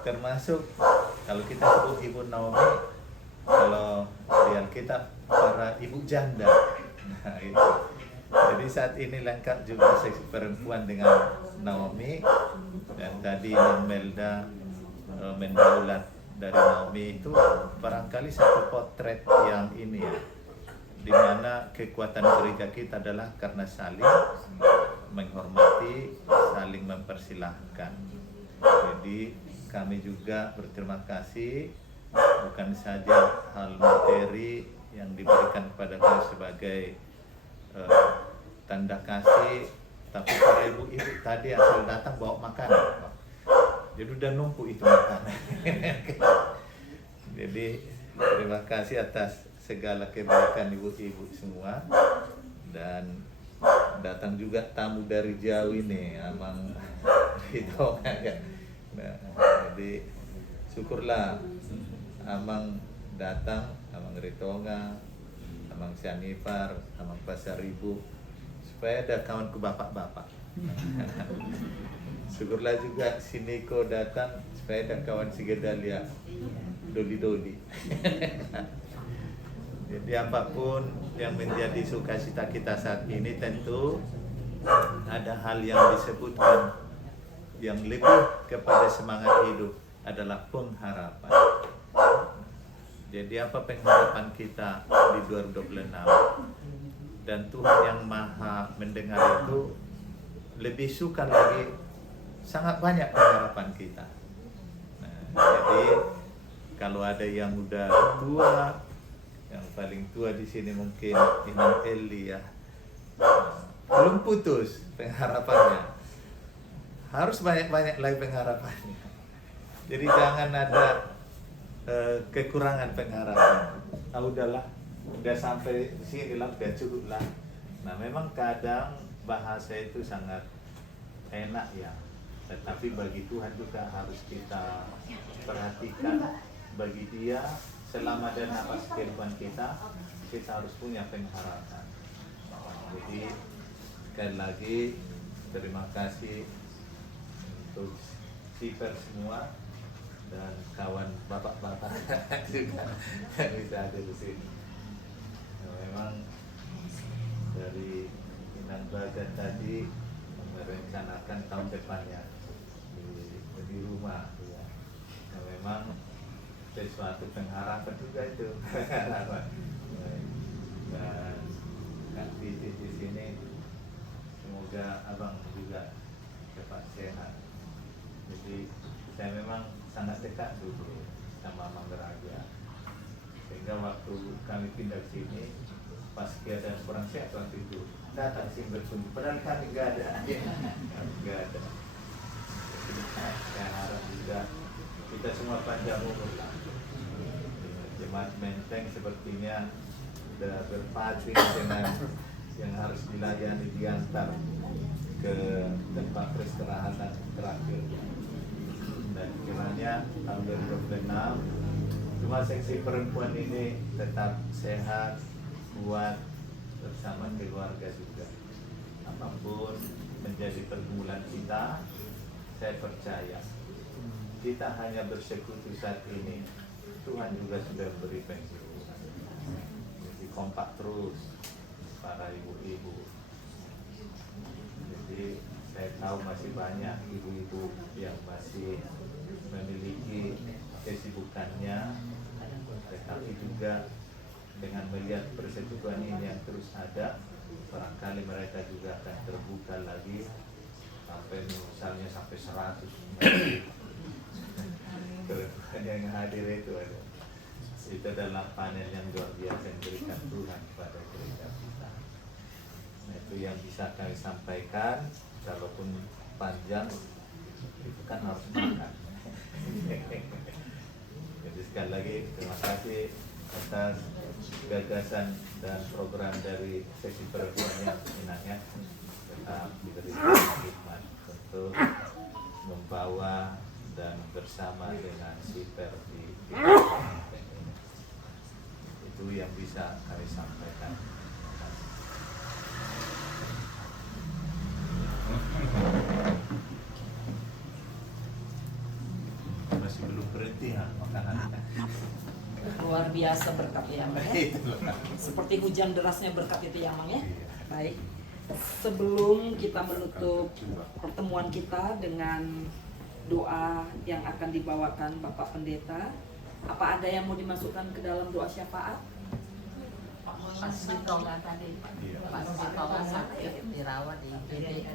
termasuk kalau kita sebut Ibu Naomi, kalau di Alkitab para ibu janda. Nah, itu. Jadi saat ini lengkap juga seksi perempuan dengan Naomi, dan tadi Melda mendaulat dari Naomi itu barangkali satu potret yang ini ya, di mana kekuatan gereja kita adalah karena saling menghormati, saling mempersilahkan. Jadi kami juga berterima kasih bukan saja hal materi yang diberikan kepada kami sebagai tanda kasih, tapi para ibu-ibu tadi asal datang bawa makanan. Jadi udah numpuk itu makanan. Jadi terima kasih atas segala kebaikan ibu-ibu semua, dan datang juga tamu dari jauh ini, Amang Ritonga kan. Nah, jadi syukurlah Amang datang, Amang Ritonga, Amang Sianipar, Amang Pasar Ibu, supaya ada kawanku bapak-bapak. Syukurlah juga si Niko datang supaya ada kawan si Gedalia, Doli-Doli. Jadi apapun yang menjadi sukacita kita saat ini, tentu ada hal yang disebutkan yang lebih kepada semangat hidup adalah pengharapan. Jadi apa pengharapan kita di 2026? Dan Tuhan yang Maha mendengar itu lebih suka lagi, sangat banyak pengharapan kita. Nah, jadi kalau ada yang udah tua, yang paling tua di sini mungkin Imam Eli ya, belum putus pengharapannya, harus banyak-banyak lagi pengharapannya. Jadi jangan ada kekurangan pengharapan. Ah udahlah, udah sampai sini lah, udah cukup lah. Nah memang kadang bahasa itu sangat enak ya, tetapi bagi Tuhan juga harus kita perhatikan. Bagi Dia selama dan nafas kehidupan kita harus punya pengharapan. Jadi sekali lagi terima kasih untuk Siper semua dan kawan bapak-bapak juga yang bisa ada di sini. Nah, memang dari Inan Bagat tadi merencanakan tahun depannya di rumah ya. Nah, memang sesuatu pengharapan juga itu. Dan Kak Titi di sini, semoga abang juga cepat sehat. Jadi saya memang sangat dekat dulu sama Mang Raja, sehingga waktu kami pindah ke sini, pas keadaan kurang sehat waktu itu datang sini berkunjung, padahal kami nggak ada. Nggak ada. Saya harap juga kita semua panjang umur lah. Jemaat Menteng sepertinya sudah berpacu dengan yang harus dilayani, diantar ke tempat peristirahatan terakhir. Dan kiranya tahun 2026 cuma seksi perempuan ini tetap sehat, kuat bersama keluarga juga. Apapun menjadi pergumulan kita, saya percaya kita hanya bersekutu saat ini, Tuhan juga sudah beri penghibur. Jadi kompak terus para ibu-ibu. Jadi saya tahu masih banyak ibu-ibu yang masih memiliki kesibukannya, tetapi juga dengan melihat persekutuan ini yang terus ada, barangkali mereka juga akan terbuka lagi sampai misalnya sampai 100 perempuan yang hadir itu ada. Itu adalah panen yang luar biasa yang diberikan Tuhan kepada gereja kita. Nah, itu yang bisa kami sampaikan. Kalaupun panjang, itu kan harus makan. Jadi sekali lagi terima kasih atas gagasan dan program dari sesi perempuan yang senangnya tetap diberikan hikmat untuk membawa dan bersama dengan Siper di itu yang bisa kami sampaikan. Masih belum berhenti ya makanannya. Luar biasa berkat ya Mang ya. Seperti hujan derasnya berkat itu ya Mang ya. Baik. Sebelum kita menutup pertemuan kita dengan doa yang akan dibawakan Bapak Pendeta, apa ada yang mau dimasukkan ke dalam doa syafaat? Pas Sitonga tadi, Pak Sitonga sakit dirawat di IGD.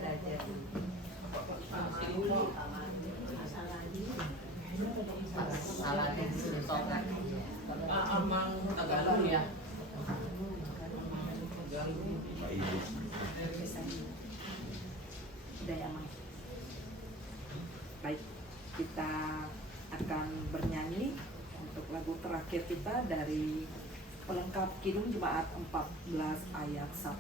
Masalah di Sitonga. Amang Tagalog ya. Sudah ya Mang. Baik, kita akan bernyanyi untuk lagu terakhir kita dari pelengkap Kidung Jemaat 14 ayat 1.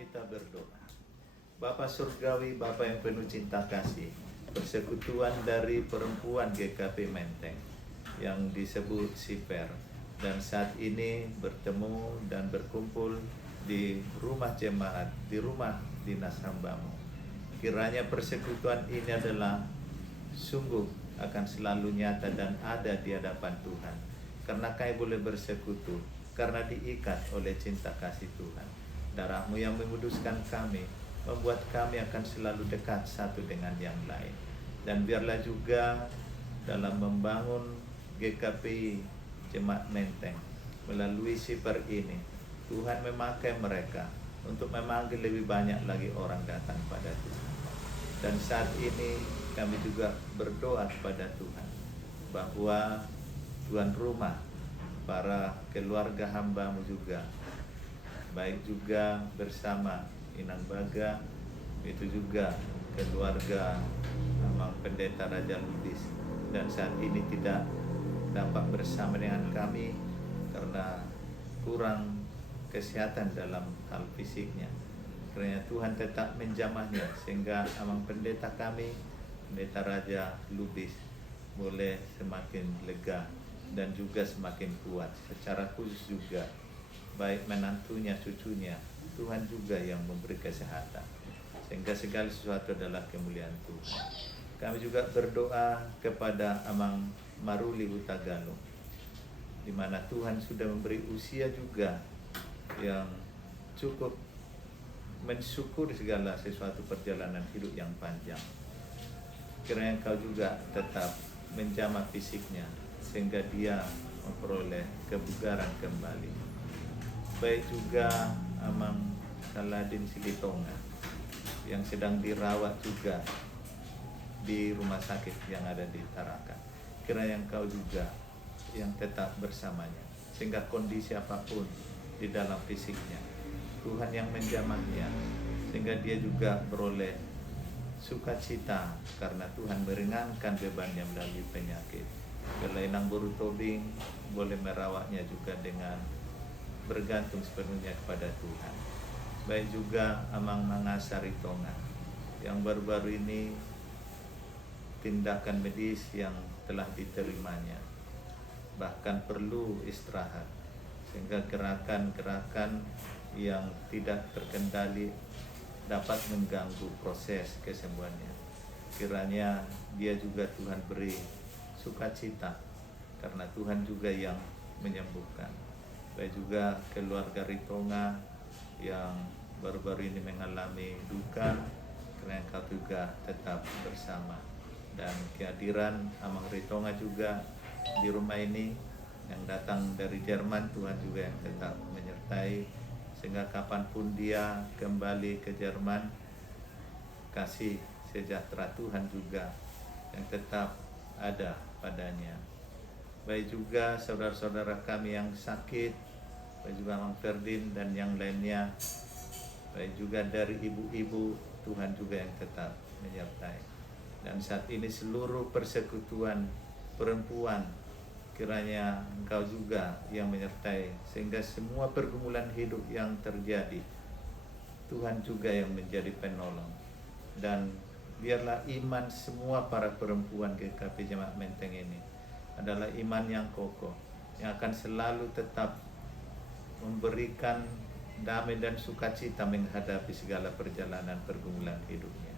Kita berdoa. Bapa Surgawi, Bapa yang penuh cinta kasih, persekutuan dari perempuan GKP Menteng yang disebut Siper, dan saat ini bertemu dan berkumpul di rumah jemaat, di rumah dinas hamba-Mu. Kiranya persekutuan ini adalah sungguh akan selalu nyata dan ada di hadapan Tuhan, karena kami boleh bersekutu, karena diikat oleh cinta kasih Tuhan. Darah-Mu yang menguduskan kami, membuat kami akan selalu dekat satu dengan yang lain. Dan biarlah juga dalam membangun GKP Jemaat Menteng melalui Siper ini, Tuhan memakai mereka untuk memanggil lebih banyak lagi orang datang pada Tuhan. Dan saat ini kami juga berdoa kepada Tuhan bahwa tuan rumah, para keluarga hamba-Mu juga, baik juga bersama Inang Baga, itu juga keluarga Amang Pendeta Raja Ludis, dan saat ini tidak dapat bersama dengan kami karena kurang kesehatan dalam hal fisiknya. Karena Tuhan tetap menjamahnya sehingga Amang Pendeta kami, Pendeta Raja Lubis, boleh semakin lega dan juga semakin kuat. Secara khusus juga baik menantunya, cucunya, Tuhan juga yang memberi kesehatan, sehingga segala sesuatu adalah kemuliaan Tuhan. Kami juga berdoa kepada Amang Maruli Hutagalo, di mana Tuhan sudah memberi usia juga yang cukup mensyukuri segala sesuatu perjalanan hidup yang panjang. Kiranya Engkau juga tetap menjamah fisiknya sehingga dia memperoleh kebugaran kembali. Baik juga Amang Saladin Silitonga yang sedang dirawat juga di rumah sakit yang ada di Tarakan. Kiranya Engkau juga yang tetap bersamanya, sehingga kondisi apapun di dalam fisiknya, Tuhan yang menjamahnya, sehingga dia juga beroleh sukacita karena Tuhan meringankan bebannya melalui penyakit. Kelainan buru tobing boleh merawatnya juga dengan bergantung sepenuhnya kepada Tuhan. Baik juga Amang Mangasari Tonga yang baru-baru ini tindakan medis yang telah diterimanya bahkan perlu istirahat, sehingga gerakan-gerakan yang tidak terkendali dapat mengganggu proses kesembuhannya. Kiranya dia juga Tuhan beri sukacita karena Tuhan juga yang menyembuhkan. Baik juga keluarga Ritonga yang baru-baru ini mengalami duka, karena Engkau juga tetap bersama. Dan kehadiran Amang Ritonga juga di rumah ini yang datang dari Jerman, Tuhan juga yang tetap menyertai, sehingga kapanpun dia kembali ke Jerman, kasih sejahtera Tuhan juga yang tetap ada padanya. Baik juga saudara-saudara kami yang sakit, baik juga Mang Ferdin dan yang lainnya, baik juga dari ibu-ibu, Tuhan juga yang tetap menyertai. Dan saat ini seluruh persekutuan perempuan, kiranya Engkau juga yang menyertai, sehingga semua pergumulan hidup yang terjadi, Tuhan juga yang menjadi penolong. Dan biarlah iman semua para perempuan GKP Jemaat Menteng ini adalah iman yang kokoh, yang akan selalu tetap memberikan damai dan sukacita menghadapi segala perjalanan pergumulan hidupnya.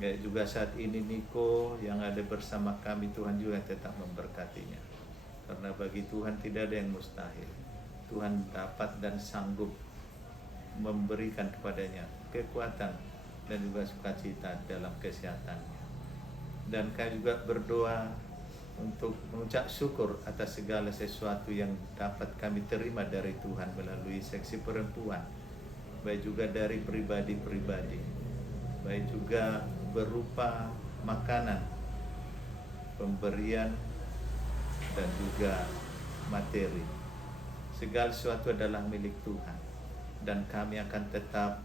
Ya, juga saat ini Niko yang ada bersama kami, Tuhan juga tetap memberkatinya. Karena bagi Tuhan tidak ada yang mustahil. Tuhan dapat dan sanggup memberikan kepadanya kekuatan dan juga sukacita dalam kesehatannya. Dan kami juga berdoa untuk mengucap syukur atas segala sesuatu yang dapat kami terima dari Tuhan melalui seksi perempuan, baik juga dari pribadi-pribadi, baik juga berupa makanan, pemberian, dan juga materi. Segala sesuatu adalah milik Tuhan, dan kami akan tetap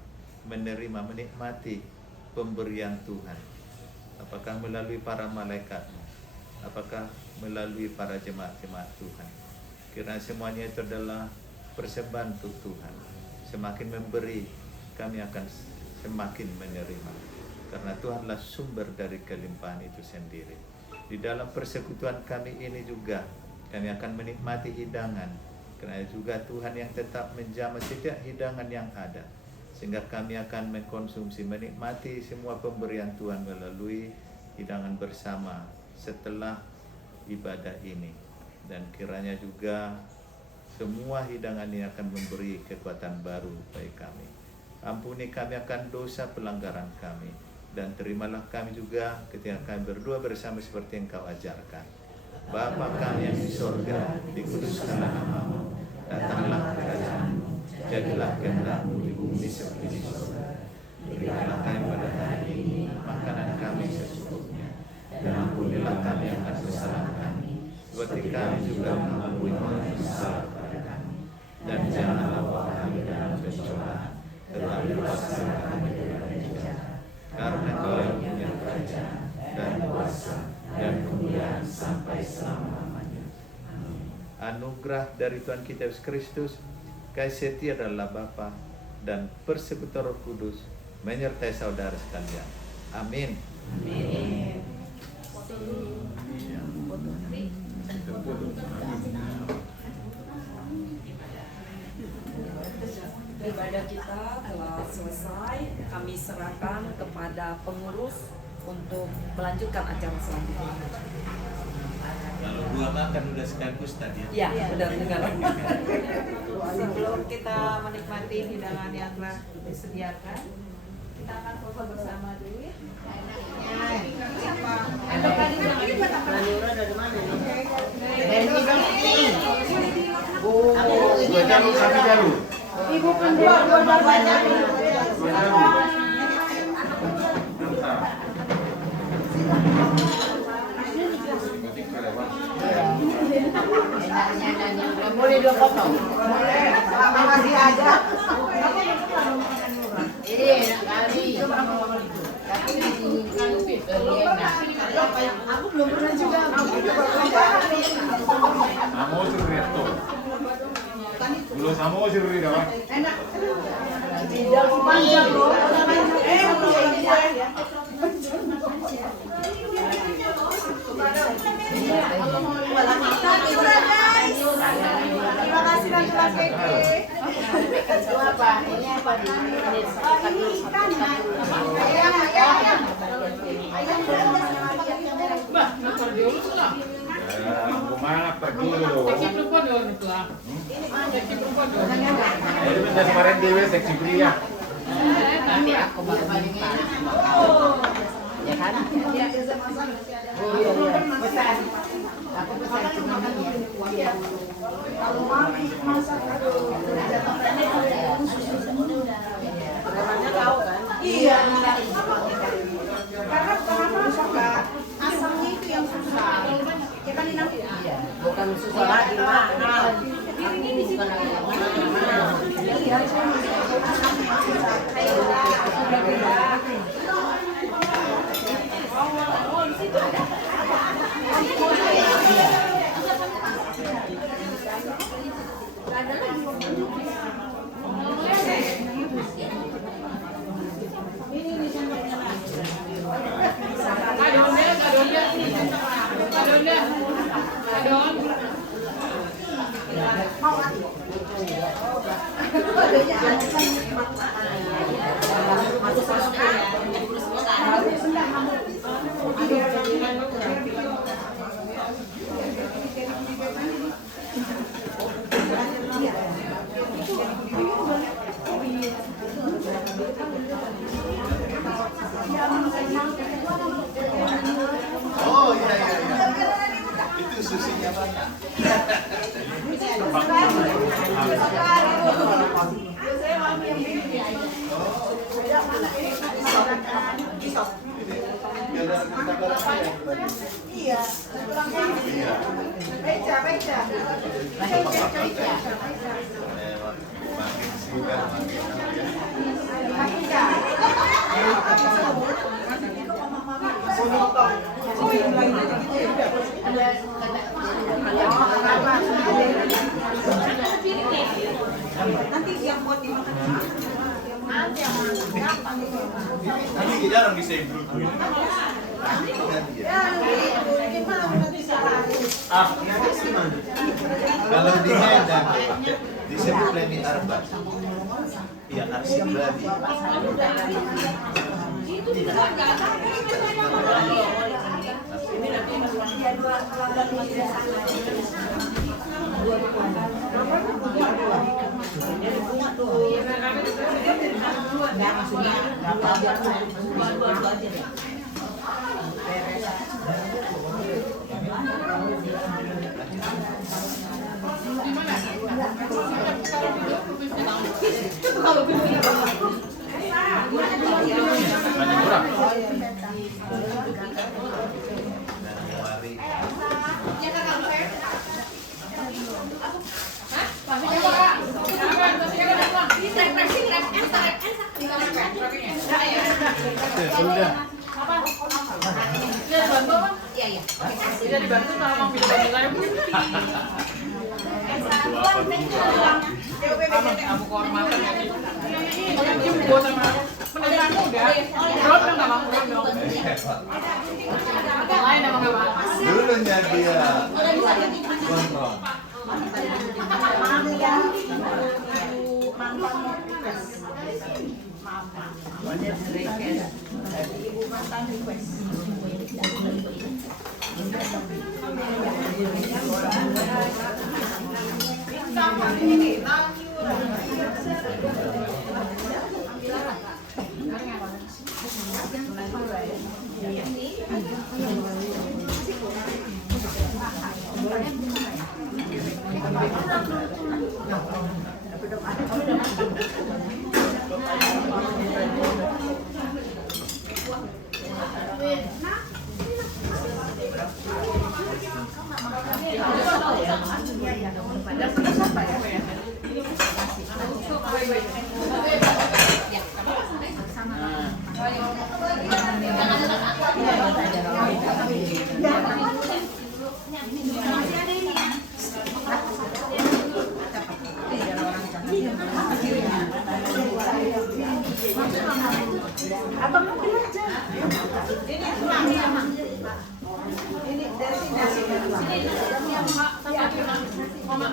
menerima, menikmati pemberian Tuhan, apakah melalui para malaikat, apakah melalui para jemaat-jemaat Tuhan. Kiranya semuanya itu adalah persembahan untuk Tuhan. Semakin memberi, kami akan semakin menerima, karena Tuhanlah sumber dari kelimpahan itu sendiri. Di dalam persekutuan kami ini juga kami akan menikmati hidangan, karena juga Tuhan yang tetap menjamah setiap hidangan yang ada, sehingga kami akan mengkonsumsi, menikmati semua pemberian Tuhan melalui hidangan bersama setelah ibadah ini. Dan kiranya juga semua hidangan ini akan memberi kekuatan baru bagi kami. Ampuni kami akan dosa pelanggaran kami, dan terimalah kami juga ketika kami berdua bersama seperti yang Kau ajarkan. Bapa kami yang di sorga, dikuduskanlah nama-Mu, datanglah kerajaan-Mu, jadilah kehendak-Mu di bumi seperti di sorga. Berikanlah kami pada hari ini makanan kami secukupnya, dan ampunilah kami akan kesalahan kami, seperti kami juga mengampuni orang yang bersalah kepada kami. Dan janganlah bawa kami dalam pencobaan, tetapi lepaskanlah kami dari jahat. Karena Kau yang punya kerajaan dan kuasa dan kemuliaan sampai selama-lamanya. Amin. Anugerah dari Tuhan kita Yesus Kristus, kasih setia adalah Bapa, dan persekutuan Roh Kudus menyertai saudara sekalian. Amin. Amin. Ibadah kita telah selesai, kami serahkan kepada pengurus untuk melanjutkan acara selanjutnya. Kalau dua makan udah sekaligus tadi ya? Iya, benar-benar. Sebelum kita menikmati hidangan yang telah disediakan, kita akan foto bersama dulu ya. Ibu pendeta banyak. Boleh 2 potong. Selama masih ada. Ini enak kali. Tapi diinginkan lebih enak. Aku belum pernah juga. Amo sirrito. Ulo samo sirrito kan? Enak. Tidak panjang loh. Terima kasih laki-laki. Itu apa? Ini apa? Ini Ikan. Kemana pergi dulu? Seksi perempuan dong itu lah. Seksi perempuan dong. Ini benda kemarin dewe seksi pria. nanti aku baru minta. Ya kan? Oh iya iya. Pesan. Aku pesan cuma ya. Kalau mau masak Premannya tahu kan? iya. Karena kenapa suka asamnya itu yang susah. Ya kan Inang? Iya. Bukan susah lagi mahal. Ini bukan lagi mahal. Iya. Oh iya iya iya. Itu susinya mana? Iya. Beca, beca. Makin segar makin Nanti yang buat dimakan. Nanti jarang bisa improve. Kalau di Medan disebut Leni Arba. Iya, Arsibladi. Tidak dibantu sama video saya. Kamu kehormatan ya. Kalian jemput sama pendengaranmu udah. Belum dong nggak mau belum dong. Yang lain emang nggak mau. Dulunya dia gondrong. Ibu mantan request. Abang ambil aja. Ini dari sini. Mama.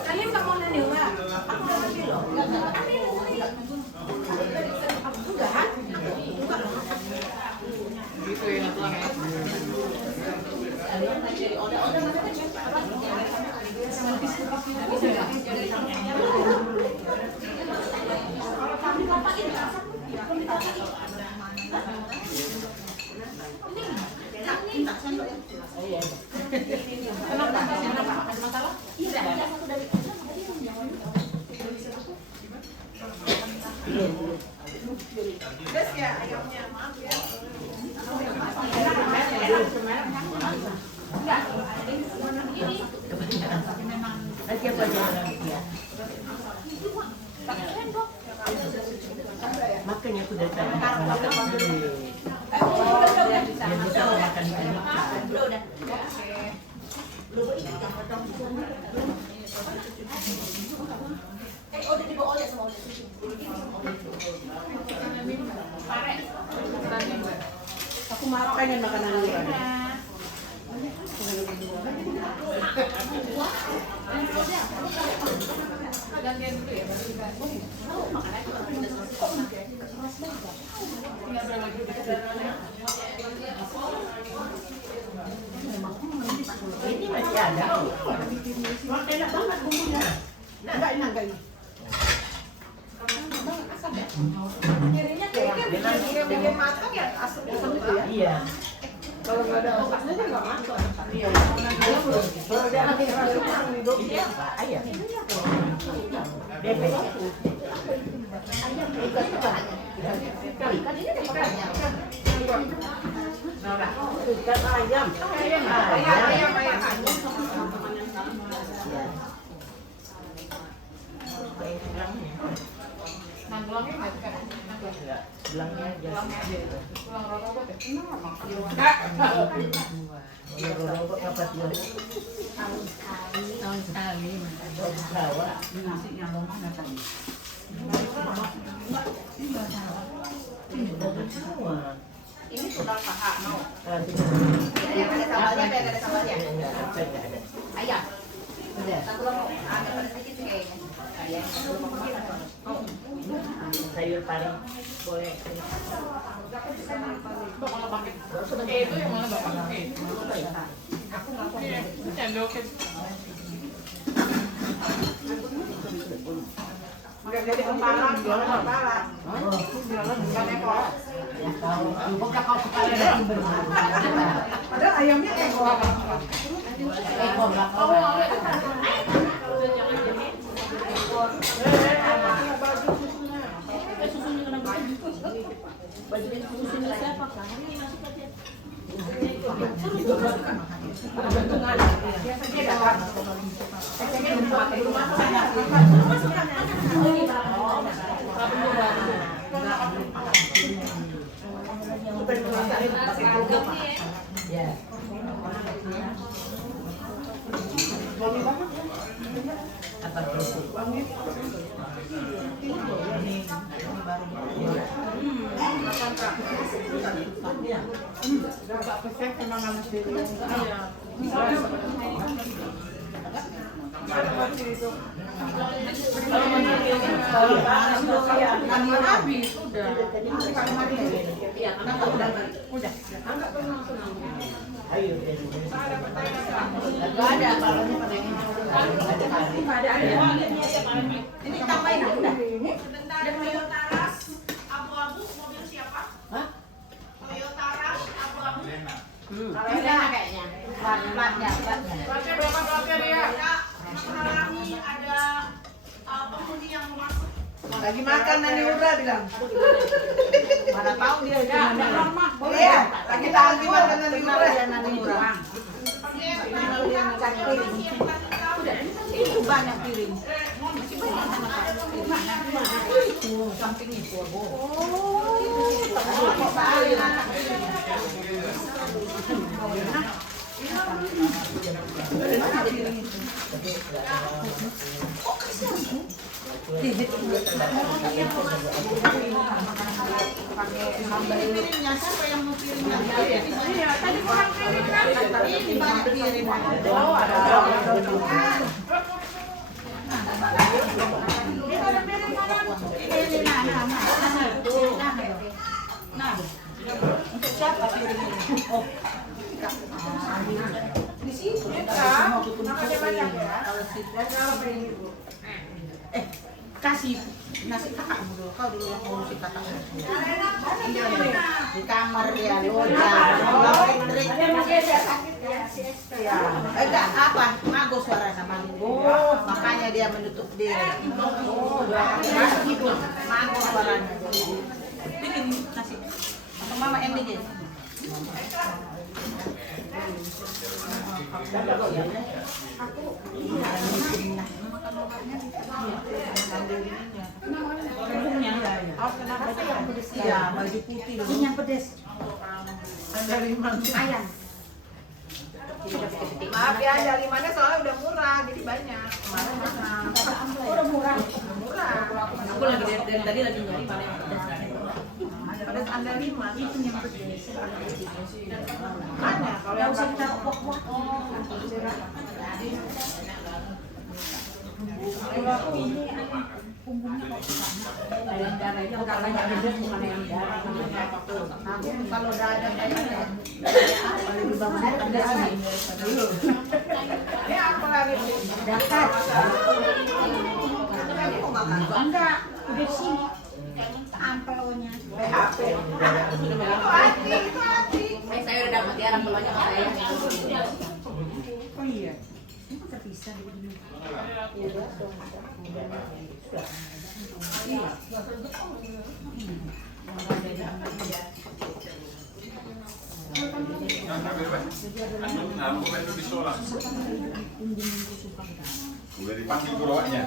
Kalian nggak mau nanya nggak? Aku udah ambil loh. Gitu ya tulangnya. Makanya aku dari tadi makan dulu. Biar bisa makan ikan. Udah dibawa oleh semua. Aku marah pengen makanan luar. Gantian dulu ya. Ini masih ada. Wah, enak banget bumbunya. Nah, enggak ini. Nyerinya kayak bikin matang ya asam gitu ya. Iya. Kalau nggak ada obatnya dia nggak masuk. Iya. Kalau dia lagi hidup dia apa? Ayam. DP itu. Ayam ikan apa? Ikan ini ada ikannya. Nora, ikan ayam. Ayam. Nah, tulangnya nggak suka. Tulangnya aja. Tulang rokok deh. Rokok apa dia? Tahun sekali. Jawa. Nasinya lomah nggak Semua. Ini tulang paha mau. Ini Ada sambalnya, ada sambalnya. ada. Ayam. Ada. Satu loh, agak pada sedikit sih kayaknya. Sayur paling boleh. Bakal pakai. Itu yang mana bapak pakai? Aku nggak pakai. Cendokin. Nggak jadi kepala, jualan kepala. Bukan ekor. Bukan kau kepala lagi berbuat. Padahal ayamnya ekor. Ekor lah. Ini tambahin udah. Sebentar. Toyota Rush abu-abu mobil siapa? Hah? Toyota Rush abu-abu. Lena kayaknya. Platnya. Platnya berapa platnya dia? Menghalangi ada penghuni yang masuk. Lagi makan Nani Ura bilang. Mana tahu dia Iya, lagi tahu makan Nani Ura. Nani Ura. Itu banyak piring. Masih banyak itu samping itu. Piringnya siapa yang mau piringnya? Iya, tadi kurang piring kan? Ini banyak piring. Oh, ada. Nah, untuk siapa piring ini? Oh, Di sini kan, namanya banyak ya. kasih nasi kakakmu dulu, kau dulu yang ngurusin kakakmu. Di kamar dia, enggak apa, mago suaranya mago, makanya dia menutup diri. Mago suaranya. Bikin nasi, atau mama yang bikin. Iya, baju putih. Ini yang pedes. Ada limang. Ayam. Maaf ya, ada limannya soalnya udah murah, jadi banyak. Kemarin mahal. Udah murah. Murah. Aku lagi dari tadi lagi nyari mana yang pedas. Pada ada lima. Itu yang pedes. Mana? Kalau yang Usah kita pok-pok. Kalau aku ini punggungnya kok yang darah itu katanya pedes bukan yang darah. Aku kalau udah ada kayaknya kalau di bawah ada sini. ini apa lagi? Dapat. Enggak, udah sini. Ampelnya. PHP. Itu hati, itu hati. Saya udah dapat ya rampelannya ke saya. Oh iya. Ini terpisah di sini. Udah dipanggil gerobaknya.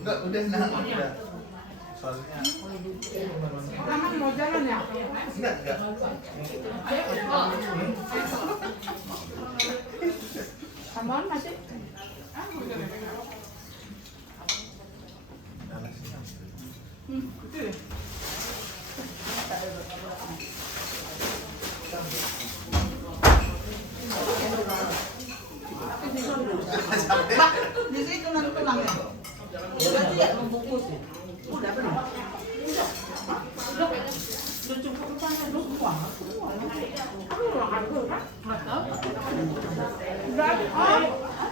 Enggak, udah nah, udah. Soalnya Aman mau jalan ya? enggak. Aman masih? Itu ya? bungkusnya. Udah belum?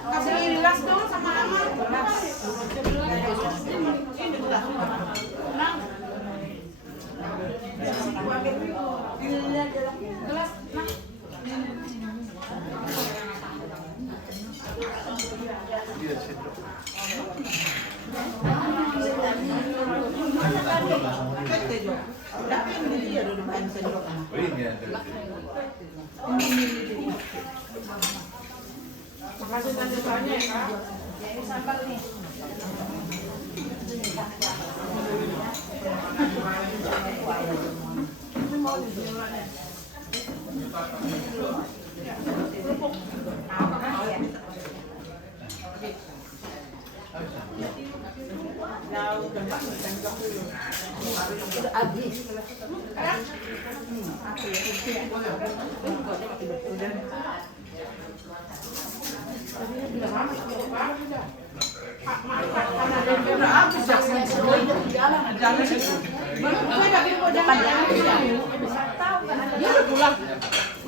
Kasih gelas dong sama Ama. Oh ini ya. Makasih tante soalnya ya Kak. Ini sambal nih.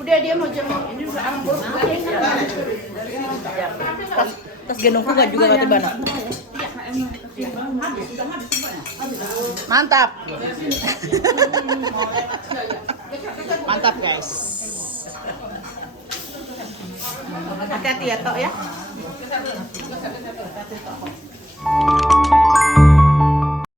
Udah dia mau jenguk ini udah ambur. Tas gendong juga kata Bana. Mantap. Mantap guys. Hati-hati ya Tok ya.